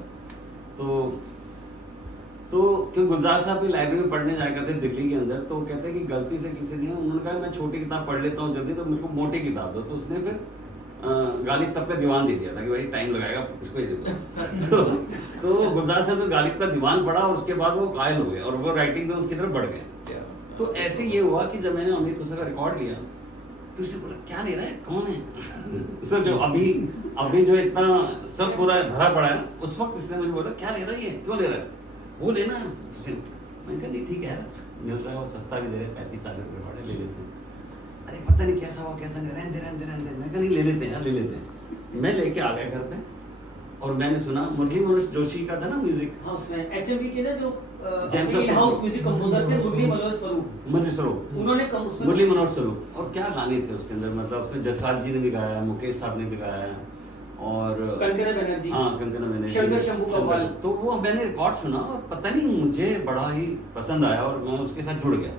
तो क्यों गुलजार साहब की लाइब्रेरी में पढ़ने जाया करते दिल्ली के अंदर, तो कहते हैं कि गलती से किसी ने, उन्होंने कहा मैं छोटी किताब पढ़ लेता हूँ जल्दी, तो मेरे को मोटी किताब दो। तो उसने फिर गालिब साहब का दीवान दे दिया था कि भाई टाइम लगाएगा, इसको ही दे दो। तो गुलजार साहब ने गालिब का दीवान पढ़ा और उसके बाद वो कायल हो गए और वो राइटिंग में उसकी तरफ बढ़ गए। तो ऐसे ये हुआ कि जब मैंने अमित खुसरो का रिकॉर्ड लिया तो उसने बोला क्या ले रहा है, कौन है? सोचो अभी जो इतना सब पूरा भरा पड़ा है, उस वक्त इसने मुझे बोला क्या ले रहा है, ये क्यों ले रहा है, वो लेना है। मैंने कहा नहीं ठीक है, मिल रहा है, वो सस्ता भी दे रहे हैं, 35-40 रुपये पड़े, ले लेते हैं। अरे पता नहीं कैसा हुआ कैसा नहीं, रहने दे। मैं कहा नहीं ले लेते हैं यार, ले लेते हैं। मैं लेके आ गया घर पे और मैंने सुना मुरली मनोज जोशी का था ना म्यूजिक, हाँ उसमें एचएमवी के ना जो James of house music composer थे मुरली मनोज स्वरूप, उन्होंने मुरली मनोज स्वरूप। और क्या गाने थे उसके अंदर, मतलब उसमें जसराज जी ने भी गाया, मुकेश साहब ने भी गाया और कंकना बनर्जी, हाँ कंकना बनर्जी, शंकर शंभू कव्वाल। तो वो मैंने रिकॉर्ड सुना और पता नहीं मुझे बड़ा ही पसंद आया और मैं उसके साथ जुड़ गया।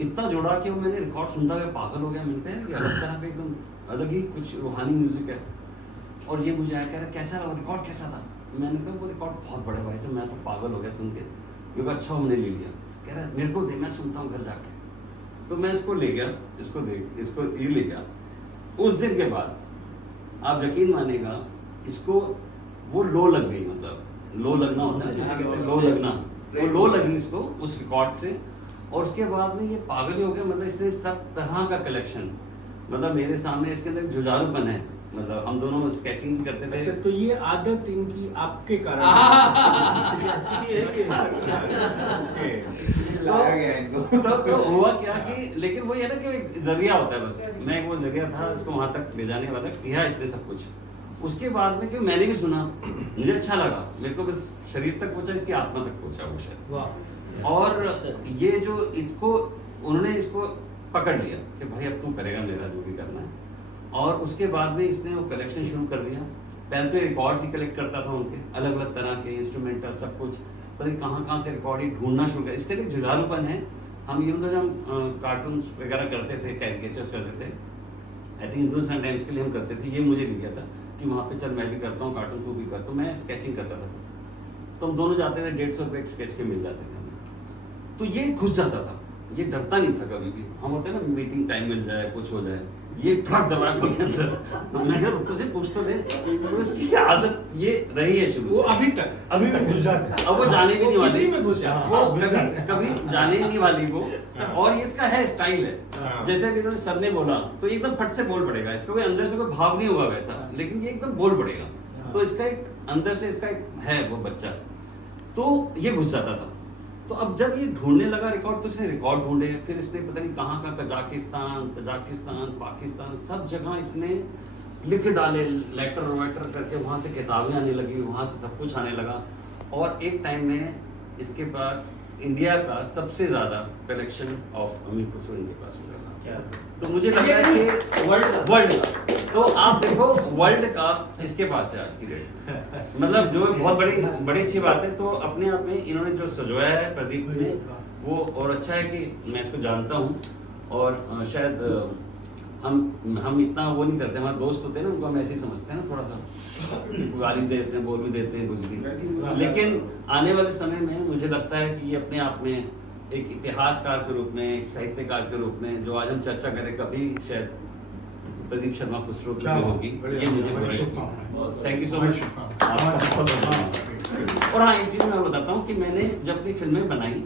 इतना जुड़ा कि वो मैंने रिकॉर्ड सुनता हुआ पागल हो गया। मैंने कहा ये अलग तरह का एकदम अलग ही कुछ रूहानी म्यूजिक है। और ये मुझे आया कह रहा कैसा रहा रिकॉर्ड, कैसा था? मैंने कहा वो रिकॉर्ड बहुत बड़ा भाई साहब, मैं तो पागल हो गया सुन के। मैं कहा अच्छा हमने ले लिया। कह रहा मेरे को दे, मैं सुनता हूँ घर जाके। तो मैं इसको ले गया, इसको ये ले गया। उस दिन के बाद आप यकीन मानेगा, इसको वो लो लग गई, मतलब लो लगना होता है ना जिसे कहते हैं लो लगना, वो लो लगी इसको उस रिकॉर्ड से। और उसके बाद में ये पागल ही हो गया, मतलब इसने सब तरह का कलेक्शन, मतलब मेरे सामने इसके अंदर जुझारूपन है, मतलब हम दोनों स्केचिंग करते थे। अच्छा, तो ये आदत इनकी आपके कारण तो हुआ क्या कि, लेकिन वो ये ना कि एक जरिया होता है, बस मैं वो जरिया था इसको वहां तक ले जाने वाला, किया इसने सब कुछ। उसके बाद में कि मैंने भी सुना, मुझे अच्छा लगा, मेरे को बस शरीर तक पहुंचा, इसकी आत्मा तक पहुंचा वो शायद। और ये जो इसको उन्होंने इसको पकड़ लिया कि भाई अब तू करेगा मेरा जो भी करना है। और उसके बाद में इसने वो कलेक्शन शुरू कर दिया। पहले तो रिकॉर्ड्स ही कलेक्ट करता था उनके, अलग अलग तरह के इंस्ट्रूमेंटल सब कुछ, पता नहीं कहाँ से रिकॉर्ड ही ढूंढना शुरू किया। इसके लिए जुझारूपन है। हम ये जब हम कार्टून्स वगैरह करते थे, कैरिकेचर्स करते थे, आई थिंक हिंदुस्तान टाइम्स के लिए हम करते थे, ये मुझे लिख गया था कि वहाँ पे चल मैं भी करता हूँ कार्टून, तू भी करता हूँ। मैं स्केचिंग करता था तो हम दोनों जाते थे, 150 रुपये एक स्केच के मिल जाते थे हमें। तो ये घुस जाता था, ये डरता नहीं था कभी भी। हम होते ना मीटिंग टाइम मिल जाए, कुछ हो जाए, ये फट दबाए के अंदर। तो मैं क्या तुझे पूछ तो ले, तो इसकी आदत ये रही है शुरू से, वो अभी तक घुस जाता है। अब वो जाने भी नहीं वाली, किसी में घुस जाता है। वो कभी जाने ही नहीं वाली वो। और ये इसका है स्टाइल है, जैसे अभी इन्होंने सर ने बोला तो एकदम फट से बोल पड़ेगा, इसको कोई अंदर से कोई भाव नहीं होगा वैसा, लेकिन ये एकदम बोल पड़ेगा। तो इसका एक अंदर से इसका एक है वो बच्चा, तो ये घुस जाता था। तो अब जब ये ढूंढने लगा रिकॉर्ड, तो इसने रिकॉर्ड ढूंढे, फिर इसने पता नहीं कहाँ का, तजाकिस्तान, पाकिस्तान, सब जगह इसने लिख डाले, लेटर वेटर करके, वहाँ से किताबें आने लगी, वहाँ से सब कुछ आने लगा। और एक टाइम में इसके पास इंडिया का सबसे ज़्यादा कलेक्शन ऑफ अमीर खुसरो इनके पास हो गया। तो मुझे लग रहा है कि वर्ल्ड का, तो आप देखो वर्ल्ड का इसके पास है आज की डेट में, मतलब जो बहुत बड़ी अच्छी बात है। तो अपने आप में इन्होंने जो सजवाया है प्रदीप ने, वो और अच्छा है कि मैं इसको जानता हूँ। और शायद हम इतना वो नहीं करते, हमारे दोस्त होते हैं ना, उनको हम ऐसे ही समझते हैं ना, थोड़ा सा गाली देते हैं, बोल भी देते हैं कुछ भी। लेकिन आने वाले समय में मुझे लगता है कि ये अपने आप में एक इतिहासकार के रूप में, एक साहित्यकार के रूप में, जो आज हम चर्चा करें, कभी शायद प्रदीप शर्मा खुसरो की होगी, ये मुझे बुराई होगी। Thank you so much. और हाँ, एक चीज़ मैं बताता हूँ कि मैंने जब अपनी फिल्में बनाई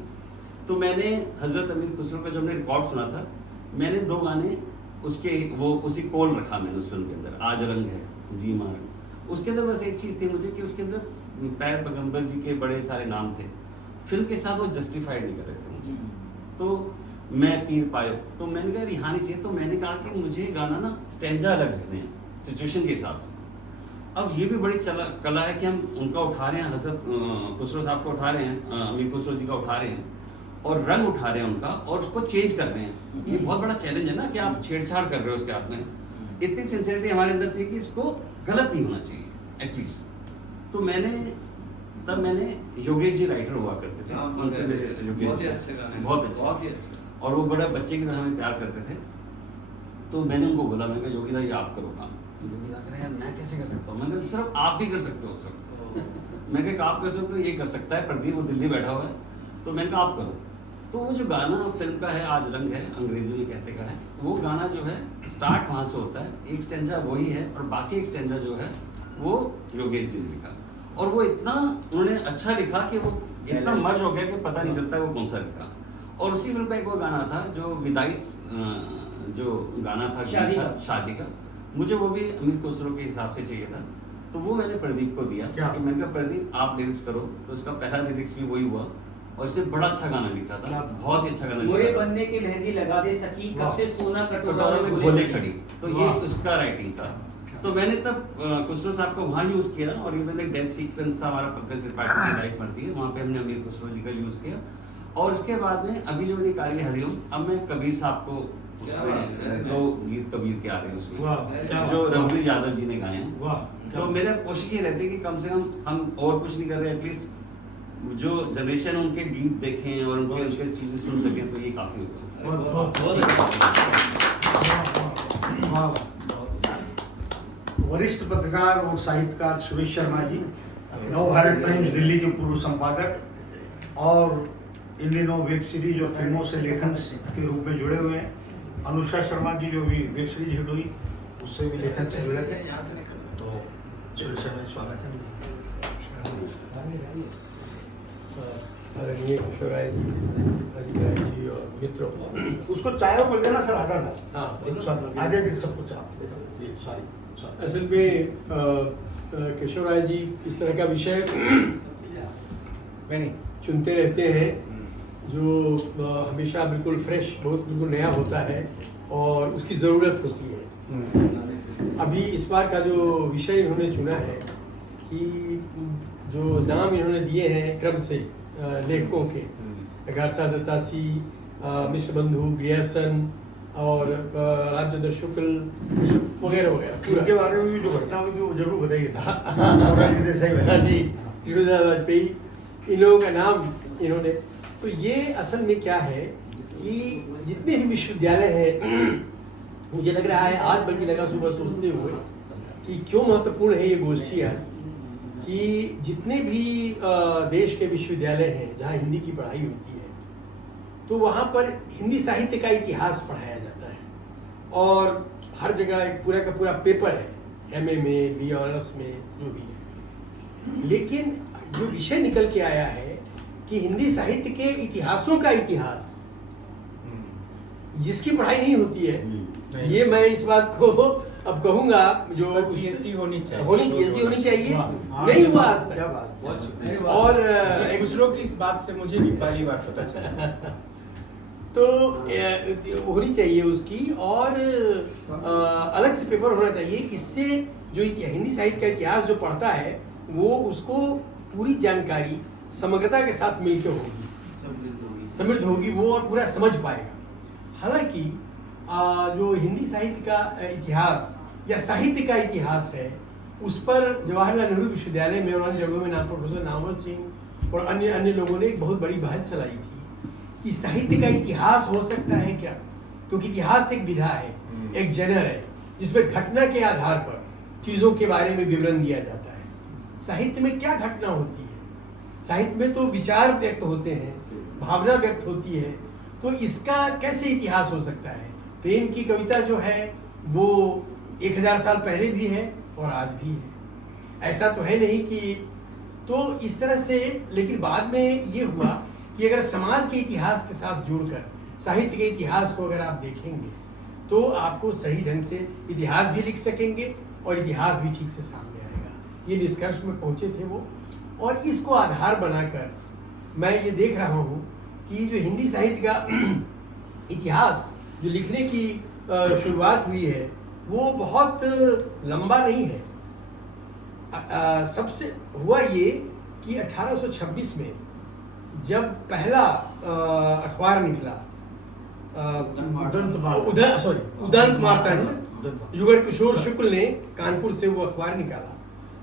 तो मैंने हजरत अमीर खुसरो का जो हमने रिकॉर्ड सुना था, मैंने 2 गाने उसके वो उसी कोल रखा मैंने उस फिल्म के अंदर, आज रंग है, जी मां रंग। उसके अंदर बस एक चीज़ थी मुझे कि उसके अंदर पैर पैगंबर जी के बड़े सारे नाम थे, फिल्म के साथ वो जस्टिफाइड नहीं कर रहे थे मुझे। तो मैं पीर पायो, तो मैंने कहा रिहानी चाहिए, तो मैंने कहा कि मुझे गाना ना स्टैंजा अलग रखने हैं सिचुएशन के हिसाब से। अब ये भी बड़ी कला है कि हम उनका उठा रहे हैं, हजरत खुसरो साहब को उठा रहे हैं, अमीर खुसरो जी का उठा रहे हैं, और रंग उठा रहे हैं उनका, और उसको चेंज कर रहे हैं। ये बहुत बड़ा चैलेंज है ना कि आप छेड़छाड़ कर रहे हो उसके हाथ में। इतनी सिंसियरिटी हमारे अंदर थी कि इसको गलत नहीं होना चाहिए एटलीस्ट। तो मैंने योगेश जी राइटर हुआ करते थे, उनके मेरे योगेश जी बहुत अच्छे, और वो बड़ा बच्चे की तरह हमें प्यार करते थे। तो मैंने उनको बोला, मैं कहा योगी दा ये आप करो काम। योगी दा कह रहे यार मैं कैसे कर सकता हूँ? मैंने कहा सिर्फ आप भी कर सकते हो उस वक्त। मैं कहा आप कर सकते हो, ये कर सकता है प्रदीप, वो दिल्ली बैठा हुआ है। तो मैंने कहा आप करो। तो वो जो गाना फिल्म का है आज रंग है, अंग्रेजी में कहते का है, वो गाना जो है स्टार्ट वहाँ से होता है, एक स्टेंजा वही है और बाकी एक स्टेंजा जो है वो योगेश जी ने लिखा। और वो इतना उन्होंने अच्छा लिखा कि वो इतना मर्ज हो गया कि पता नहीं चलता वो कौन सा लिखा। और उसी फिल्म का एक और गाना था जो विदाई जो गाना था शादी का, मुझे वो भी अमिर खुसरो के हिसाब से चाहिए था, तो वो मैंने प्रदीप को दिया कि मैंने कहा प्रदीप आप लिरिक्स करो, तो उसका पहला लिरिक्स भी वही हुआ और इसने बड़ा अच्छा गाना लिखा था, बहुत ही अच्छा गाना लिखा मोरे था। बनने की मेहंदी लगा दे सकी, कब से सोना कटोरा कटोरा में घोले खड़ी, तो ये उसका राइटिंग था। तो मैंने तब खुसरो साहब को वहाँ यूज़ किया और ये मैंने डेथ सीक्वेंस था हमारा पंकज त्रिपाठी की लाइफ मरती है, वहाँ पे हमने अमीर खुसरो जी का यूज़ किया। और उसके बाद में अभी जो मैंने कार्य हरिओम, अब मैं कबीर साहब को उसमें 2 गीत कबीर के आ रहे हैं उसमें जो रणवीर यादव जी ने गाए हैं। तो मेरा कोशिश ये रहती है कि कम से कम हम और कुछ नहीं कर रहे, एटलीस्ट जो जनरेशन उनके गीत देखें और उनके चीज़ें सुन सकें, तो ये काफ़ी होगा। वरिष्ठ पत्रकार और साहित्यकार सुरेश शर्मा जी, नवभारत टाइम्स दिल्ली के पूर्व संपादक और इन दिनों वेब सीरीज और फिल्मों से लेखन के रूप में जुड़े हुए हैं। अनुष्का शर्मा की जो भी वेब सीरीज हिट हुई उससे भी लेखन से जुड़े थे। तो सुरेश शर्मा जी स्वागत है। आदरणीय किशोर राय जी और मित्रों, उसको चाय और बोल देना सर, आता था। हाँ, एक साथ आधे दिन सब कुछ आप जी सॉरी। असल में किशोर राय जी इस तरह का विषय चुनते रहते हैं जो हमेशा बिल्कुल फ्रेश, बहुत बिल्कुल नया होता है और उसकी ज़रूरत होती है। अभी इस बार का जो विषय इन्होंने चुना है कि जो नाम इन्होंने दिए हैं क्रम से लेखकों के, अगाथा दत्तासी, मिश्र बंधु, ग्रियर्सन और रामचंद्र शुक्ल वगैरह वगैरह, उनके बारे में भी जो घटना हुई थी वो जरूर बताइए। हाँ जी, वाजपेयी, इन लोगों का नाम इन्होंने। तो ये असल में क्या है कि जितने भी विश्वविद्यालय हैं, मुझे लग रहा है आज बल्कि लगा सुबह सोचते हुए कि क्यों महत्वपूर्ण है ये गोष्ठियाँ, कि जितने भी देश के विश्वविद्यालय हैं जहाँ हिंदी की पढ़ाई होती है, तो वहाँ पर हिंदी साहित्य का इतिहास पढ़ाया जाता है और हर जगह एक पूरा का पूरा पेपर है, MA में, BA ऑनर्स में, जो भी है। लेकिन जो विषय निकल के आया है कि हिंदी साहित्य के इतिहासों का इतिहास, जिसकी पढ़ाई नहीं होती है, ये मैं इस बात को अब कहूँगा जो PhD होनी चाहिए, PhD होनी चाहिए, नहीं हुआ आज तक। क्या बात। और दूसरों की इस बात से मुझे भी पहली बार पता चला। तो होनी चाहिए उसकी, और अलग से पेपर होना चाहिए। इससे जो हिंदी साहित्य का इतिहास जो पढ़ता है वो उसको पूरी जानकारी समग्रता के साथ मिलकर होगी, समृद्ध होगी वो, और पूरा समझ पाएगा। हालांकि जो हिंदी साहित्य का इतिहास या साहित्य का इतिहास है, उस पर जवाहरलाल नेहरू विश्वविद्यालय में और अन्य जगहों में प्रोफेसर नामवर सिंह और अन्य लोगों ने एक बहुत बड़ी बहस चलाई थी कि साहित्य का इतिहास हो सकता है क्या, क्योंकि इतिहास एक विधा है, एक जनर है, जिसमें घटना के आधार पर चीज़ों के बारे में विवरण दिया जाता है। साहित्य में क्या घटना होती है? साहित्य में तो विचार व्यक्त होते हैं, भावना व्यक्त होती है, तो इसका कैसे इतिहास हो सकता है? प्रेम की कविता जो है वो 1000 साल पहले भी है और आज भी है, ऐसा तो है नहीं कि, तो इस तरह से। लेकिन बाद में ये हुआ कि अगर समाज के इतिहास के साथ जोड़कर साहित्य के इतिहास को अगर आप देखेंगे तो आपको सही ढंग से इतिहास भी लिख सकेंगे और इतिहास भी ठीक से सामने आएगा। ये निष्कर्ष में पहुँचे थे वो, और इसको आधार बनाकर मैं ये देख रहा हूँ कि जो हिंदी साहित्य का इतिहास जो लिखने की शुरुआत हुई है वो बहुत लंबा नहीं है। सबसे हुआ ये कि 1826 में जब पहला अखबार निकला, उदंत मार्तंड, युगल किशोर शुक्ल ने कानपुर से वो अखबार निकाला,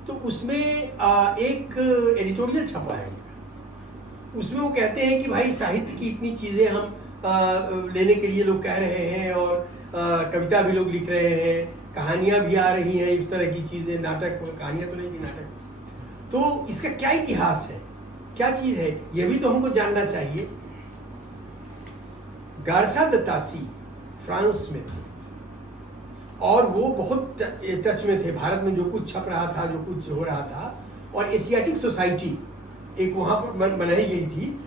तो उसमें एक एडिटोरियल छपा है उसका। उसमें वो कहते हैं कि भाई साहित्य की इतनी चीज़ें हम लेने के लिए लोग कह रहे हैं, और कविता भी लोग लिख रहे हैं, कहानियाँ भी आ रही हैं, इस तरह की चीज़ें, नाटक, कहानियाँ तो नहीं थी, नाटक। तो इसका क्या इतिहास है, क्या चीज़ है, ये भी तो हमको जानना चाहिए। गारसा द तासी फ्रांस में थे और वो बहुत टच में थे भारत में, जो कुछ छप रहा था, जो कुछ हो रहा था। और एशियाटिक सोसाइटी एक वहाँ पर बनाई गई थी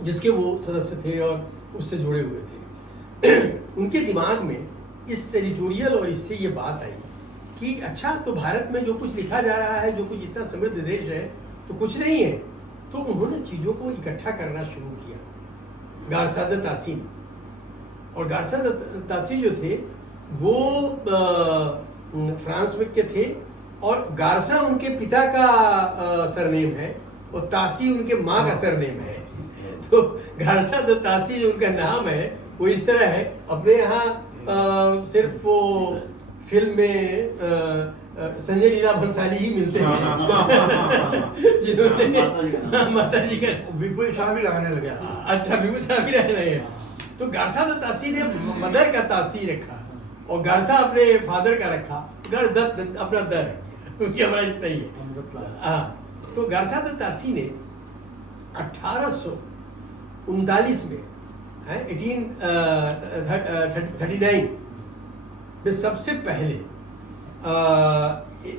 जिसके वो सदस्य थे और उससे जुड़े हुए थे। उनके दिमाग में इस एडिटोरियल और इससे ये बात आई कि अच्छा, तो भारत में जो कुछ लिखा जा रहा है, जो कुछ इतना समृद्ध देश है, तो कुछ नहीं है। तो उन्होंने चीज़ों को इकट्ठा करना शुरू किया, गारसा द तासी ने। और गारसा द तासी जो थे वो फ्रांस में के थे और गारसा उनके पिता का सरनेम है और तासी उनके माँ का सरनेम है। तो गारसा द तासी जो उनका नाम है वो इस तरह है। अपने यहाँ सिर्फ वो फिल्म में संजय लीला भंसाली ही मिलते हैं जिन्होंने माता जी का विपुल शाह भी लगाने लगे। अच्छा, विपुल शाह भी रहने लगे। तो गारसा द तासी ने मदर का तासी रखा और गारसा अपने फादर का रखा, अपना दर क्योंकि हमारा इतना ही है। हाँ, तो गारसा द तासी ने 1839 में 1839 में सबसे पहले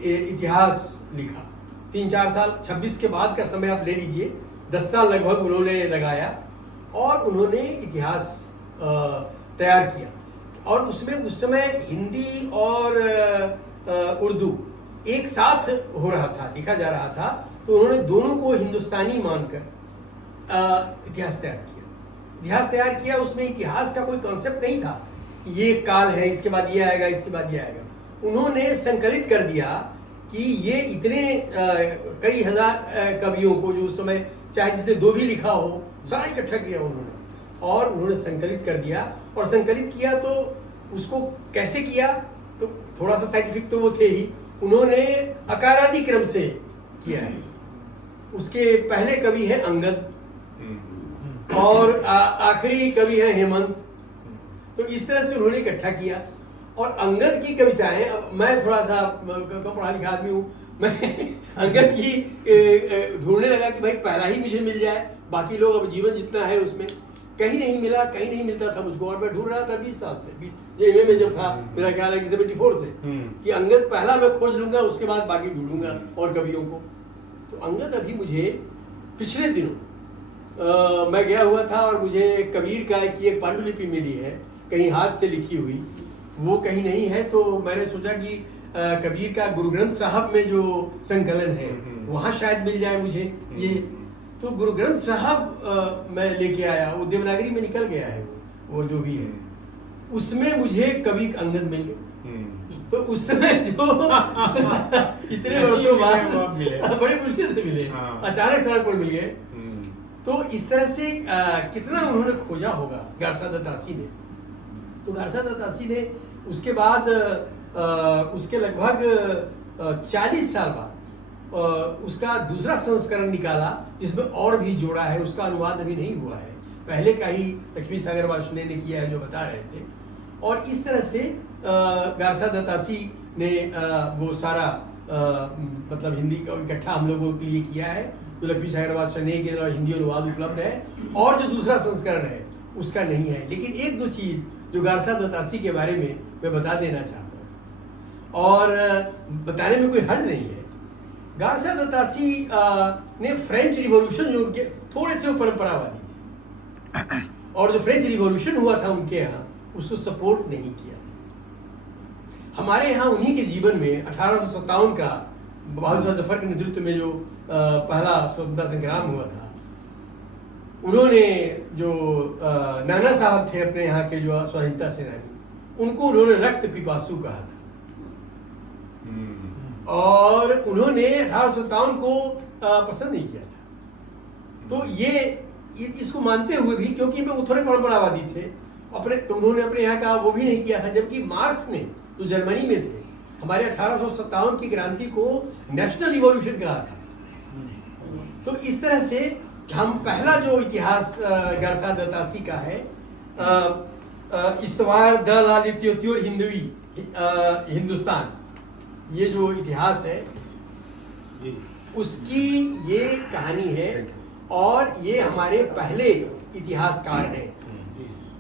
इतिहास लिखा। 3-4 साल, 26 के बाद का समय आप ले लीजिए, 10 साल लगभग उन्होंने लगाया और उन्होंने इतिहास तैयार किया। और उसमें उस समय हिंदी और उर्दू एक साथ हो रहा था, लिखा जा रहा था। तो उन्होंने दोनों को हिंदुस्तानी मानकर इतिहास तैयार किया। इतिहास तैयार किया, उसमें इतिहास का कोई कॉन्सेप्ट नहीं था कि ये काल है, इसके बाद ये आएगा, इसके बाद ये आएगा। उन्होंने संकलित कर दिया कि ये इतने कई हजार कवियों को, जो उस समय चाहे जिसने दो भी लिखा हो, सारा इकट्ठा किया उन्होंने और उन्होंने संकलित कर दिया। और संकलित किया तो उसको कैसे किया, तो थोड़ा सा साइंटिफिक तो वो थे ही, उन्होंने अकारादि क्रम से किया है। उसके पहले कवि है अंगद और आखिरी कवि है हेमंत। तो इस तरह से उन्होंने इकट्ठा किया। और अंगद की कविताएं, अब मैं थोड़ा सा कम पढ़ा लिखा आदमी हूँ, मैं अंगद की ढूंढने लगा कि भाई पहला ही मुझे मिल जाए, बाकी लोग अब जीवन जितना है उसमें कहीं नहीं मिला, कहीं नहीं मिलता था मुझको। और मैं ढूंढ रहा था 20 साल से, एमए में जब था, मेरा ख्याल है कि 74 से, कि अंगद पहला मैं खोज लूंगा, उसके बाद बाकी ढूंढूंगा और कवियों को। तो अंगद अभी मुझे पिछले दिनों मैं गया हुआ था और मुझे कबीर का की एक पांडुलिपि मिली है, कहीं हाथ से लिखी हुई, वो कहीं नहीं है। तो मैंने सोचा कि कबीर का गुरु ग्रंथ साहब में जो संकलन है वहाँ शायद मिल जाए मुझे ये। तो गुरु ग्रंथ साहब मैं लेके आया, वो देवनागरी में निकल गया है वो जो भी है, उसमें मुझे कवि अंगद मिल गए। तो उस समय जो इतने वर्षों बाद बड़े मुश्किल से मिले, अचानक सड़क पर मिल गए। तो इस तरह से कितना उन्होंने खोजा होगा गारसा द तासी ने। तो गारसा द तासी ने उसके बाद उसके लगभग 40 साल बाद उसका दूसरा संस्करण निकाला, जिसमें और भी जोड़ा है। उसका अनुवाद अभी नहीं हुआ है, पहले का ही लक्ष्मी सागर वार्ष्णेय ने किया है, जो बता रहे थे। और इस तरह से गारसा द तासी ने वो सारा मतलब हिंदी का इकट्ठा हम लोगों के लिए किया है, जो लक्ष्मी सागर वार्ष्णेय के हिंदी अनुवाद उपलब्ध है। और जो दूसरा संस्करण है उसका नहीं है। लेकिन एक दो चीज़ जो गारसा द तासी के बारे में मैं बता देना चाहता हूँ, और बताने में कोई हर्ज नहीं है। गारसा द तासी ने फ्रेंच रिवॉल्यूशन, जो उनके थोड़े से वो परंपरावादी थे, और जो फ्रेंच रिवॉल्यूशन हुआ था उनके यहाँ, उसको सपोर्ट नहीं किया। हमारे यहाँ उन्हीं के जीवन में 1857 का बहादुर शाह जफर के नेतृत्व में जो पहला स्वतंत्रता संग्राम हुआ था, उन्होंने जो नाना साहब थे अपने यहाँ के जो स्वाधीनता सेनानी, उनको उन्होंने रक्त पिपासु कहा था। और उन्होंने 1857 को पसंद नहीं किया था। तो ये इसको मानते हुए भी, क्योंकि वो थोड़े परंपरावादी थे अपने, तो उन्होंने अपने यहाँ का वो भी नहीं किया था। जबकि मार्क्स ने, जो जर्मनी में थे, हमारे 1857 की क्रांति को नेशनल रिवॉल्यूशन कहा था। तो इस तरह से हम पहला जो इतिहास गारसा द तासी का है, इस्तवार द लालित्योत्योर हिंदवी हिंदुस्तान, ये जो इतिहास है उसकी ये कहानी है। और ये हमारे पहले इतिहासकार हैं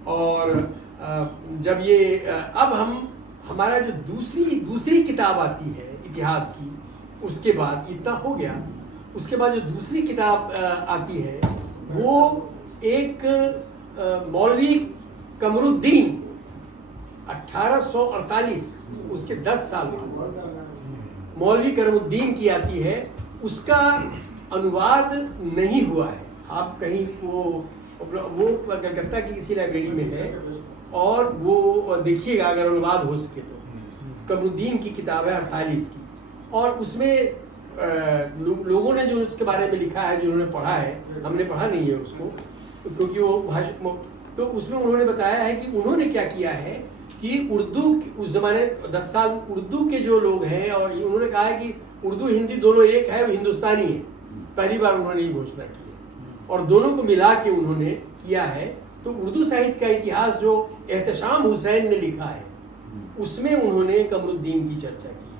और जब ये अब हमारा जो दूसरी किताब आती है इतिहास की, उसके बाद इतना हो गया, उसके बाद जो दूसरी किताब आती है वो एक मौलवी कमरुद्दीन 1848, उसके 10 साल बाद मौलवी कमरुद्दीन की आती है। उसका अनुवाद नहीं हुआ है। आप कहीं वो कलकत्ता की किसी लाइब्रेरी में है और वो देखिएगा अगर अनुवाद हो सके तो। कमरुद्दीन की किताब है 48 की, और उसमें लोगों ने जो उसके बारे में लिखा है, जिन्होंने पढ़ा है, हमने पढ़ा नहीं है उसको क्योंकि वो तो उसमें उन्होंने बताया है कि उन्होंने क्या किया है कि उर्दू उस ज़माने 10 साल उर्दू के जो लोग हैं, और उन्होंने कहा है कि उर्दू हिंदी दोनों एक है, हिंदुस्तानी है। पहली बार उन्होंने ये घोषणा की है और दोनों को मिला के उन्होंने किया है। तो उर्दू साहित्य का इतिहास जो एहतशाम हुसैन ने लिखा है उसमें उन्होंने कमरुद्दीन की चर्चा की है।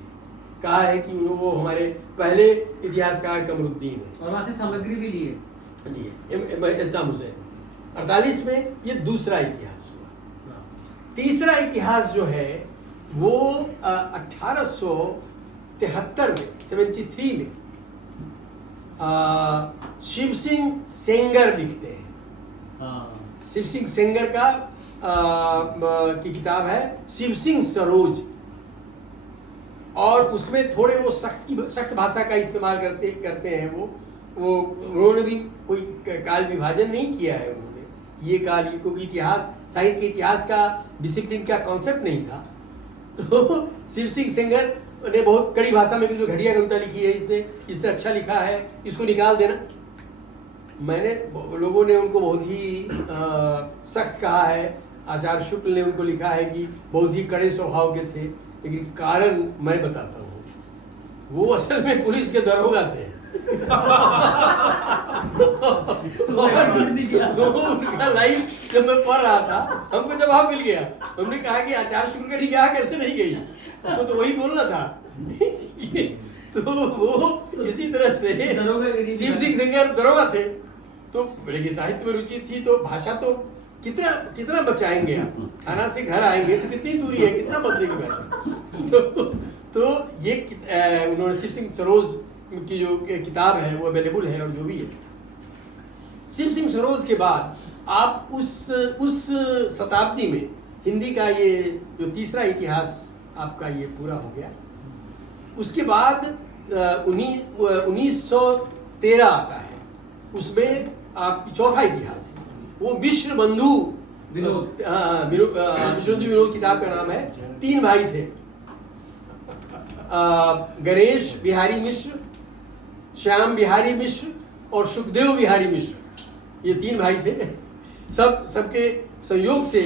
कहा है कि वो हमारे पहले इतिहासकार कमरुद्दीन है और वहाँ से सामग्री भी लिए एहतशाम हुसैन। 48 में ये दूसरा इतिहास हुआ। तीसरा इतिहास जो है वो 1873 में 73 में शिव सिंह सेंगर लिखते हैं। शिव सिंह सेंगर का की किताब है शिव सिंह सरोज, और उसमें थोड़े वो सख्त भाषा का इस्तेमाल करते हैं। वो उन्होंने भी कोई काल विभाजन नहीं किया है उन्होंने, ये काल, क्योंकि इतिहास साहित्य के इतिहास का डिसिप्लिन का कॉन्सेप्ट नहीं था। तो शिव सिंह सेंगर ने बहुत कड़ी भाषा में जो घड़िया कविता लिखी है, इसने अच्छा लिखा है, इसको निकाल देना। लोगों ने उनको बहुत ही सख्त कहा है। आचार्य शुक्ल ने उनको लिखा है कि बहुत ही कड़े स्वभाव के थे, लेकिन कारण मैं बताता हूँ। वो असल में पुलिस के दरोगा थे। उनका लाइफ जब मैं पढ़ रहा था हमको जवाब मिल गया। हमने कहा कि आचार्य शुक्ल की निगाह कैसे नहीं गई, तो वही बोलना था। तो वो इसी तरह से शिव सिंह सेंगर दरोगा थे, तो लेकिन साहित्य में रुचि थी, तो भाषा तो कितना बचाएंगे आप। थाना से घर आएंगे तो कितनी दूरी है, कितना बदलेगी भाषा। तो ये उन्होंने शिव सिंह सरोज की जो किताब है वो अवेलेबल है, और जो भी है शिव सिंह सरोज के बाद आप उस शताब्दी में हिंदी का ये जो तीसरा इतिहास आपका ये पूरा हो गया। उसके बाद 1913 आता है, उसमें आपकी चौथा इतिहास, वो मिश्र बंधु विनोद किताब का नाम है। 3 भाई थे, गणेश बिहारी मिश्र, श्याम बिहारी मिश्र और सुखदेव बिहारी मिश्र, ये 3 भाई थे। सबके संयोग से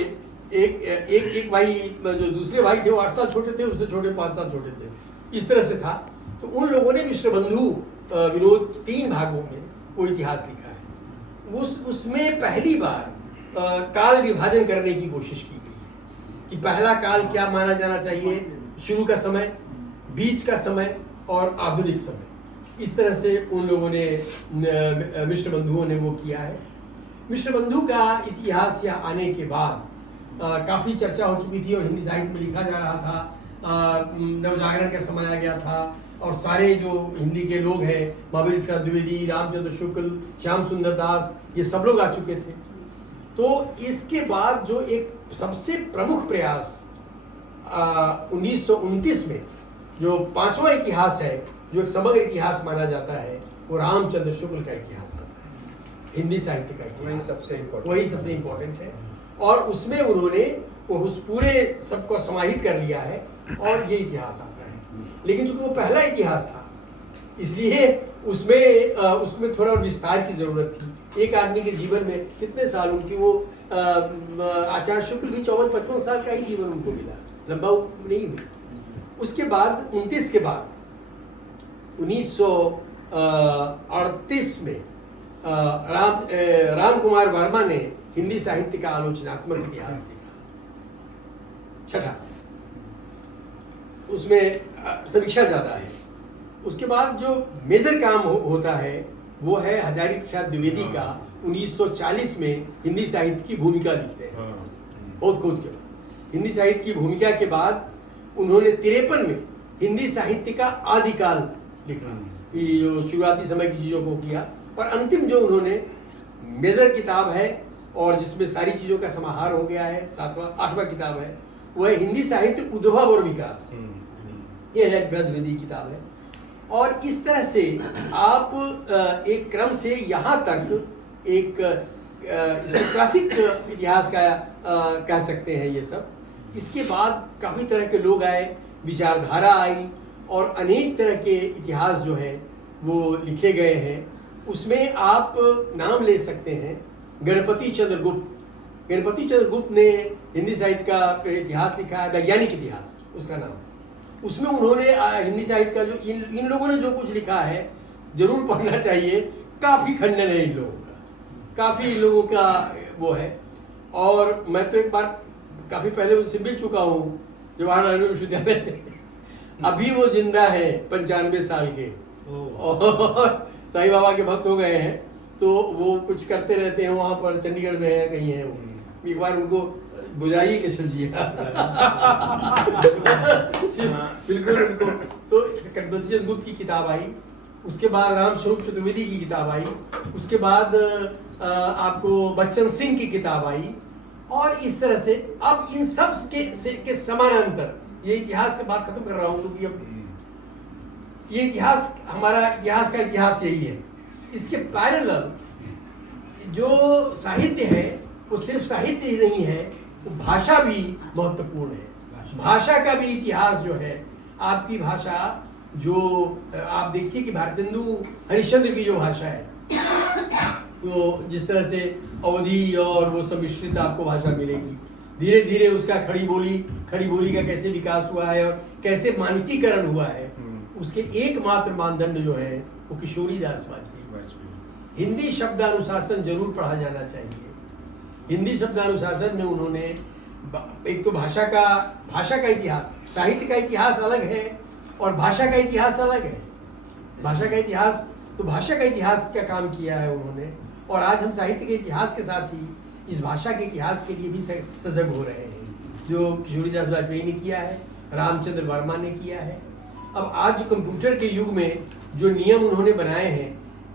एक भाई जो दूसरे भाई थे वो 8 साल छोटे थे, उससे छोटे 5 साल छोटे थे, इस तरह से था। तो उन लोगों ने मिश्र बंधु विनोद 3 भागों में वो इतिहास लिखा है। उसमें पहली बार काल विभाजन करने की कोशिश की गई है कि पहला काल क्या माना जाना चाहिए, शुरू का समय, बीच का समय और आधुनिक समय। इस तरह से उन लोगों ने मिश्र बंधुओं ने वो किया है। मिश्र बंधु का इतिहास यहाँ आने के बाद काफ़ी चर्चा हो चुकी थी और हिंदी साहित्य में लिखा जा रहा था। नवजागरण का समय आ गया था और सारे जो हिंदी के लोग हैं, महावीर प्रसाद द्विवेदी, रामचंद्र शुक्ल, श्याम सुंदर दास, ये सब लोग आ चुके थे। तो इसके बाद जो एक सबसे प्रमुख प्रयास 1929 में जो 5वां इतिहास है, जो एक समग्र इतिहास माना जाता है, वो रामचंद्र शुक्ल का इतिहास है, हिंदी साहित्य का इतिहास, वही सबसे इम्पोर्टेंट है। और उसमें उन्होंने उस पूरे सबको समाहित कर लिया है और ये इतिहास आता है। लेकिन चूंकि वो पहला इतिहास था, इसलिए उसमें थोड़ा विस्तार की जरूरत थी। एक आदमी के जीवन में कितने साल उनकी वो आचार्य शुक्ल भी 54-55 साल का ही जीवन उनको मिला, लंबा नहीं हुआ। उसके बाद 29 के बाद 1938 में राम कुमार वर्मा ने हिंदी साहित्य का आलोचनात्मक इतिहास लिखा, छठा, उसमें समीक्षा ज़्यादा है। उसके बाद जो मेजर काम होता है वो है हजारी प्रसाद द्विवेदी का 1940 में हिंदी साहित्य की भूमिका लिखते हैं, बहुत खोज के बाद। हिंदी साहित्य की भूमिका के बाद उन्होंने 53 में हिंदी साहित्य का आदिकाल लिखा, ये जो शुरुआती समय की चीज़ों को किया। और अंतिम जो उन्होंने मेजर किताब है और जिसमें सारी चीज़ों का समाहार हो गया है, 8वां किताब है, वह है हिंदी साहित्य उद्भव और विकास। ये ललित द्विवेदी किताब है। और इस तरह से आप एक क्रम से यहाँ तक एक इसको क्लासिक इतिहास का कह सकते हैं ये सब। इसके बाद काफ़ी तरह के लोग आए, विचारधारा आई और अनेक तरह के इतिहास जो है वो लिखे गए हैं। उसमें आप नाम ले सकते हैं गणपति चंद्र गुप्त। गणपति चंद्र गुप्त ने हिंदी साहित्य का इतिहास लिखा है, वैज्ञानिक इतिहास उसका नाम। उसमें उन्होंने हिंदी साहित्य का जो इन लोगों ने जो कुछ लिखा है जरूर पढ़ना चाहिए। काफ़ी खंडन है इन लोगों का, काफ़ी इन लोगों का वो है। और मैं तो एक बार काफ़ी पहले उनसे मिल चुका हूँ जवाहरलाल नेहरू विश्वविद्यालय में। अभी वो जिंदा है 95 साल के और साईं बाबा के भक्त हो गए हैं। तो वो कुछ करते रहते हैं वहाँ पर, चंडीगढ़ में है कहीं है वो। एक बार उनको बुझाइए किशन जी बिल्कुल उनको। तो गणपति चंद्र गुप्त की किताब आई, उसके बाद राम स्वरूप चतुर्वेदी की किताब आई, उसके बाद आपको बच्चन सिंह की किताब आई। और इस तरह से अब इन सब के समानांतर ये इतिहास की बात खत्म कर रहा हूँ क्योंकि अब ये इतिहास हमारा इतिहास का इतिहास यही है। इसके पैरेलल जो साहित्य है वो सिर्फ साहित्य ही नहीं है, वो भाषा भी महत्वपूर्ण है। भाषा का भी इतिहास जो है, आपकी भाषा जो आप देखिए कि भारतेंदु हरिश्चंद्र की जो भाषा है वो जिस तरह से अवधी और वो सब मिश्रित आपको भाषा मिलेगी। धीरे धीरे उसका खड़ी बोली का कैसे विकास हुआ है और कैसे मानकीकरण हुआ है, उसके एकमात्र मानदंड जो है वो किशोरी दास वाजपेयी। हिंदी शब्दानुशासन जरूर पढ़ा जाना चाहिए। हिंदी शब्दानुशासन में उन्होंने एक तो भाषा का इतिहास, साहित्य का इतिहास अलग है और भाषा का इतिहास अलग है। भाषा का इतिहास का काम किया है उन्होंने। और आज हम साहित्य के इतिहास के साथ ही इस भाषा के इतिहास के लिए भी सजग हो रहे हैं, जो किशोरी दास वाजपेयी ने किया है, रामचंद्र वर्मा ने किया है। अब आज कंप्यूटर के युग में जो नियम उन्होंने बनाए हैं,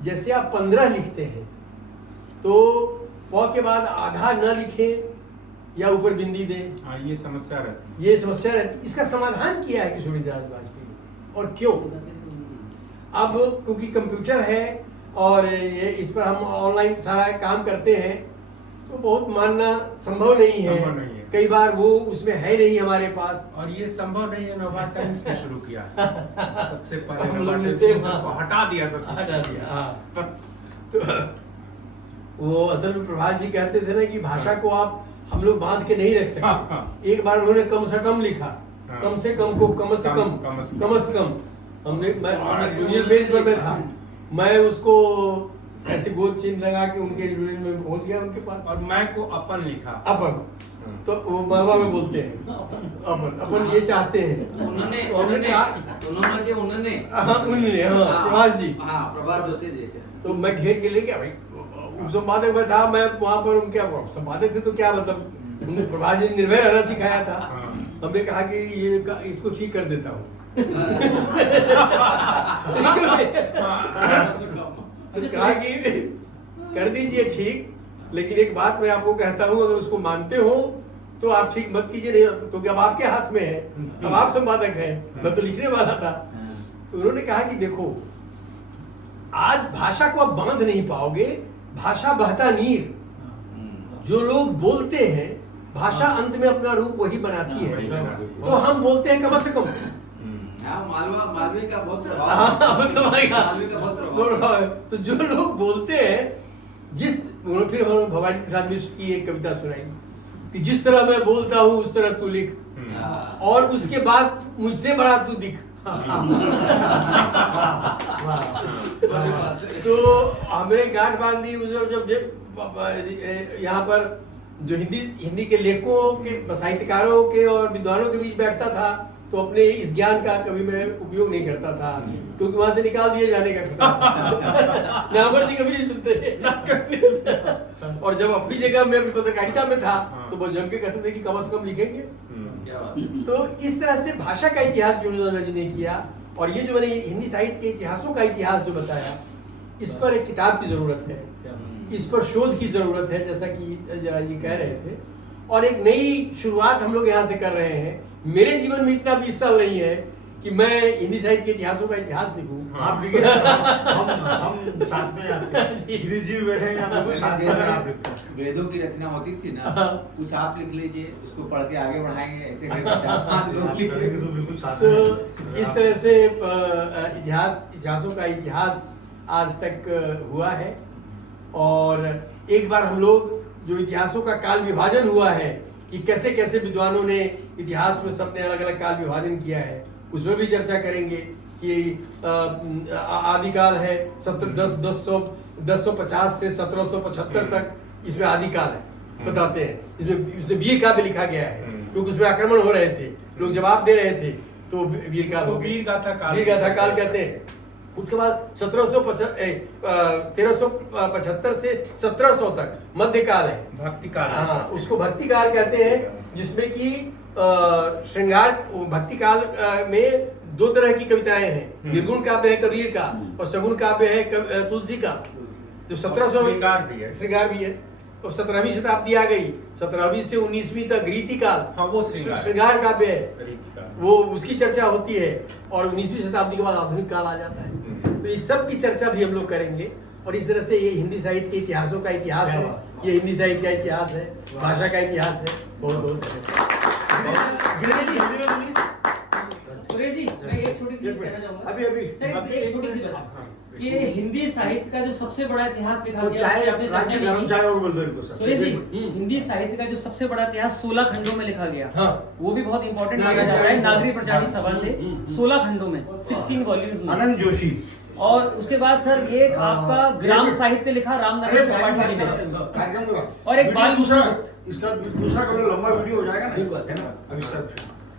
जैसे आप 15 लिखते हैं तो प के बाद आधा न लिखें या ऊपर बिंदी दें, ये समस्या रहती। इसका समाधान किया है किशोरी दास वाजपेयी ने। और क्यों? अब क्योंकि कंप्यूटर है और ये इस पर हम ऑनलाइन सारा काम करते हैं तो बहुत मानना संभव नहीं है। कई बार वो उसमें है नहीं हमारे पास। और ये संभव नहीं है, नोवार्ट टाइम्स ने शुरू किया सबसे पहले हम नोवार्ट लोग टाइम्स हाँ। को हटा दिया सब हटा दिया, हाँ। तो वो असल में प्रभात जी कहते थे ना कि भाषा को आप हम लोग बांध के नहीं रख सकते। एक बार उन्होंने कम से कम लिखा, कम से कम को कम से कम हमने, मैं यूनियन पेज पर मैं था, मैं उसको ऐसे गोल चिन्ह लगा के उनके यूनियन में पहुंच गया उनके पास। और मैं को अपन लिखा, अपन तो वो मालवा में बोलते हैं अपन ये चाहते हैं उन्होंने प्रभात जी, प्रभात जोशी जी। तो मैं घेर के ले गया भाई, संपादक में था मैं वहां पर। उनके संपादक थे तो क्या मतलब, उन्होंने प्रभात जी ने निर्भय रहना सिखाया था। हमने कहा कि ये इसको ठीक कर देता हूँ तो कहा कि कर दीजिए ठीक, लेकिन एक बात मैं आपको कहता हूँ, अगर उसको मानते हो तो आप ठीक मत कीजिए, नहीं क्योंकि अब आपके हाथ में है, अब आप संपादक हैं, मैं तो लिखने वाला था। तो उन्होंने कहा कि देखो, आज भाषा को आप बांध नहीं पाओगे, भाषा बहता नीर। जो लोग बोलते हैं, भाषा अंत में अपना रूप वही बनाती है। तो हम बोलते हैं कम से कम, मालवी का बहुत तो जो लोग बोलते हैं, फिर हम भवानी प्रसाद मिश्र की एक कविता सुनाई कि जिस तरह मैं बोलता हूँ उस तरह तू लिख, और उसके बाद मुझसे बड़ा तू दिख। तो हमें गांठ बांध दी। जब यहाँ पर जो हिंदी के लेखकों के, साहित्यकारों के और विद्वानों के बीच बैठता था तो अपने इस ज्ञान का कभी मैं उपयोग नहीं करता था, क्योंकि वहां से निकाल दिए जाने का खतरा था। नामवर जी कभी नहीं सुनते। और जब अपनी जगह मैं अपनी पत्रकारिता में था तो वो जम के कहते थे कि कम से कम लिखेंगे। क्या बात है। तो इस तरह से भाषा का इतिहास गुरुनानक जी ने किया। और ये जो मैंने हिंदी साहित्य के इतिहासों का इतिहास जो बताया, इस पर एक किताब की जरूरत है, इस पर शोध की जरूरत है, जैसा कि ये कह रहे थे। और एक नई शुरुआत हम लोग यहाँ से कर रहे हैं। मेरे जीवन में इतना 20 साल नहीं है कि मैं हिंदी साहित्य के इतिहासों का इतिहास लिखूं। आप लिखिए, हम साथ में आपके गिरीश जी बैठे हैं यहाँ पे, साथ में आप लिखते हैं। वेदों की रचना होती थी ना, कुछ आप लिख लीजिए, उसको पढ़ के आगे बढ़ाएंगे, ऐसे करके 4-5 लोग आप लिखेंगे। करेंगे तो बिल्कुल साथ में तो इस तरह से इतिहासों का इतिहास आज तक हुआ है। और एक बार हम लोग जो इतिहासों का काल विभाजन हुआ है कि कैसे कैसे विद्वानों ने इतिहास में सबने अलग अलग काल विभाजन किया है, उसमें भी चर्चा करेंगे कि आदिकाल है 1050 से 1775 तक, इसमें आदिकाल है बताते हैं। इसमें वीर काव्य लिखा गया है, क्योंकि उसमें आक्रमण हो रहे थे, लोग जवाब दे रहे थे, तो वीर काल, वीर गाथा काल कहते हैं। उसके बाद 1375 से 1700 तक मध्यकाल है, भक्ति काल। हाँ, उसको भक्ति काल कहते हैं, जिसमें कि श्रृंगार भक्ति काल में 2 तरह की कविताएं हैं। निर्गुण काव्य है कबीर का, और सगुण काव्य है तुलसी का। जो 1700 श्रृंगार भी है। और 17वीं शताब्दी आ गई, 17वीं से 19वीं तक रीति काल, हाँ, वो श्रृंगार काव्य है, वो उसकी चर्चा होती है। और 19वीं शताब्दी के बाद आधुनिक काल आ जाता है। तो इस सब की चर्चा भी हम लोग करेंगे। और इस तरह से ये हिंदी साहित्य के इतिहासों का इतिहास है, ये हिंदी साहित्य का इतिहास है, भाषा का इतिहास है। बहुत बहुत सुरेश जी, मैं एक छोटी सी चीज कहना चाहूंगा। अभी सर, एक छोटी सी बस, कि हिंदी साहित्य का जो सबसे बड़ा इतिहास लिखा वो गया, चाय उसकी आपने चर्चा राज्य नहीं गरम की। चाय और बोल दो इनको सर। सुरेश जी, हिंदी साहित्य का जो सबसे बड़ा इतिहास 16 खंडों में लिखा गया, हाँ। वो भी बहुत इंपॉर्टेंट माना जाता है नागरी प्रचारी सभा से। 16 खंडों में, 16 वॉल्यूम्स में। आनंद जोशी। और उसके बाद सर एक आपका ग्राम साहित्य लिखा रामनरेश त्रिपाठी जी ने, कार्यक्रम और एक बाल दूसरा, इसका दूसरा कभी लंबा वीडियो हो जाएगा ना, है ना? अब इसका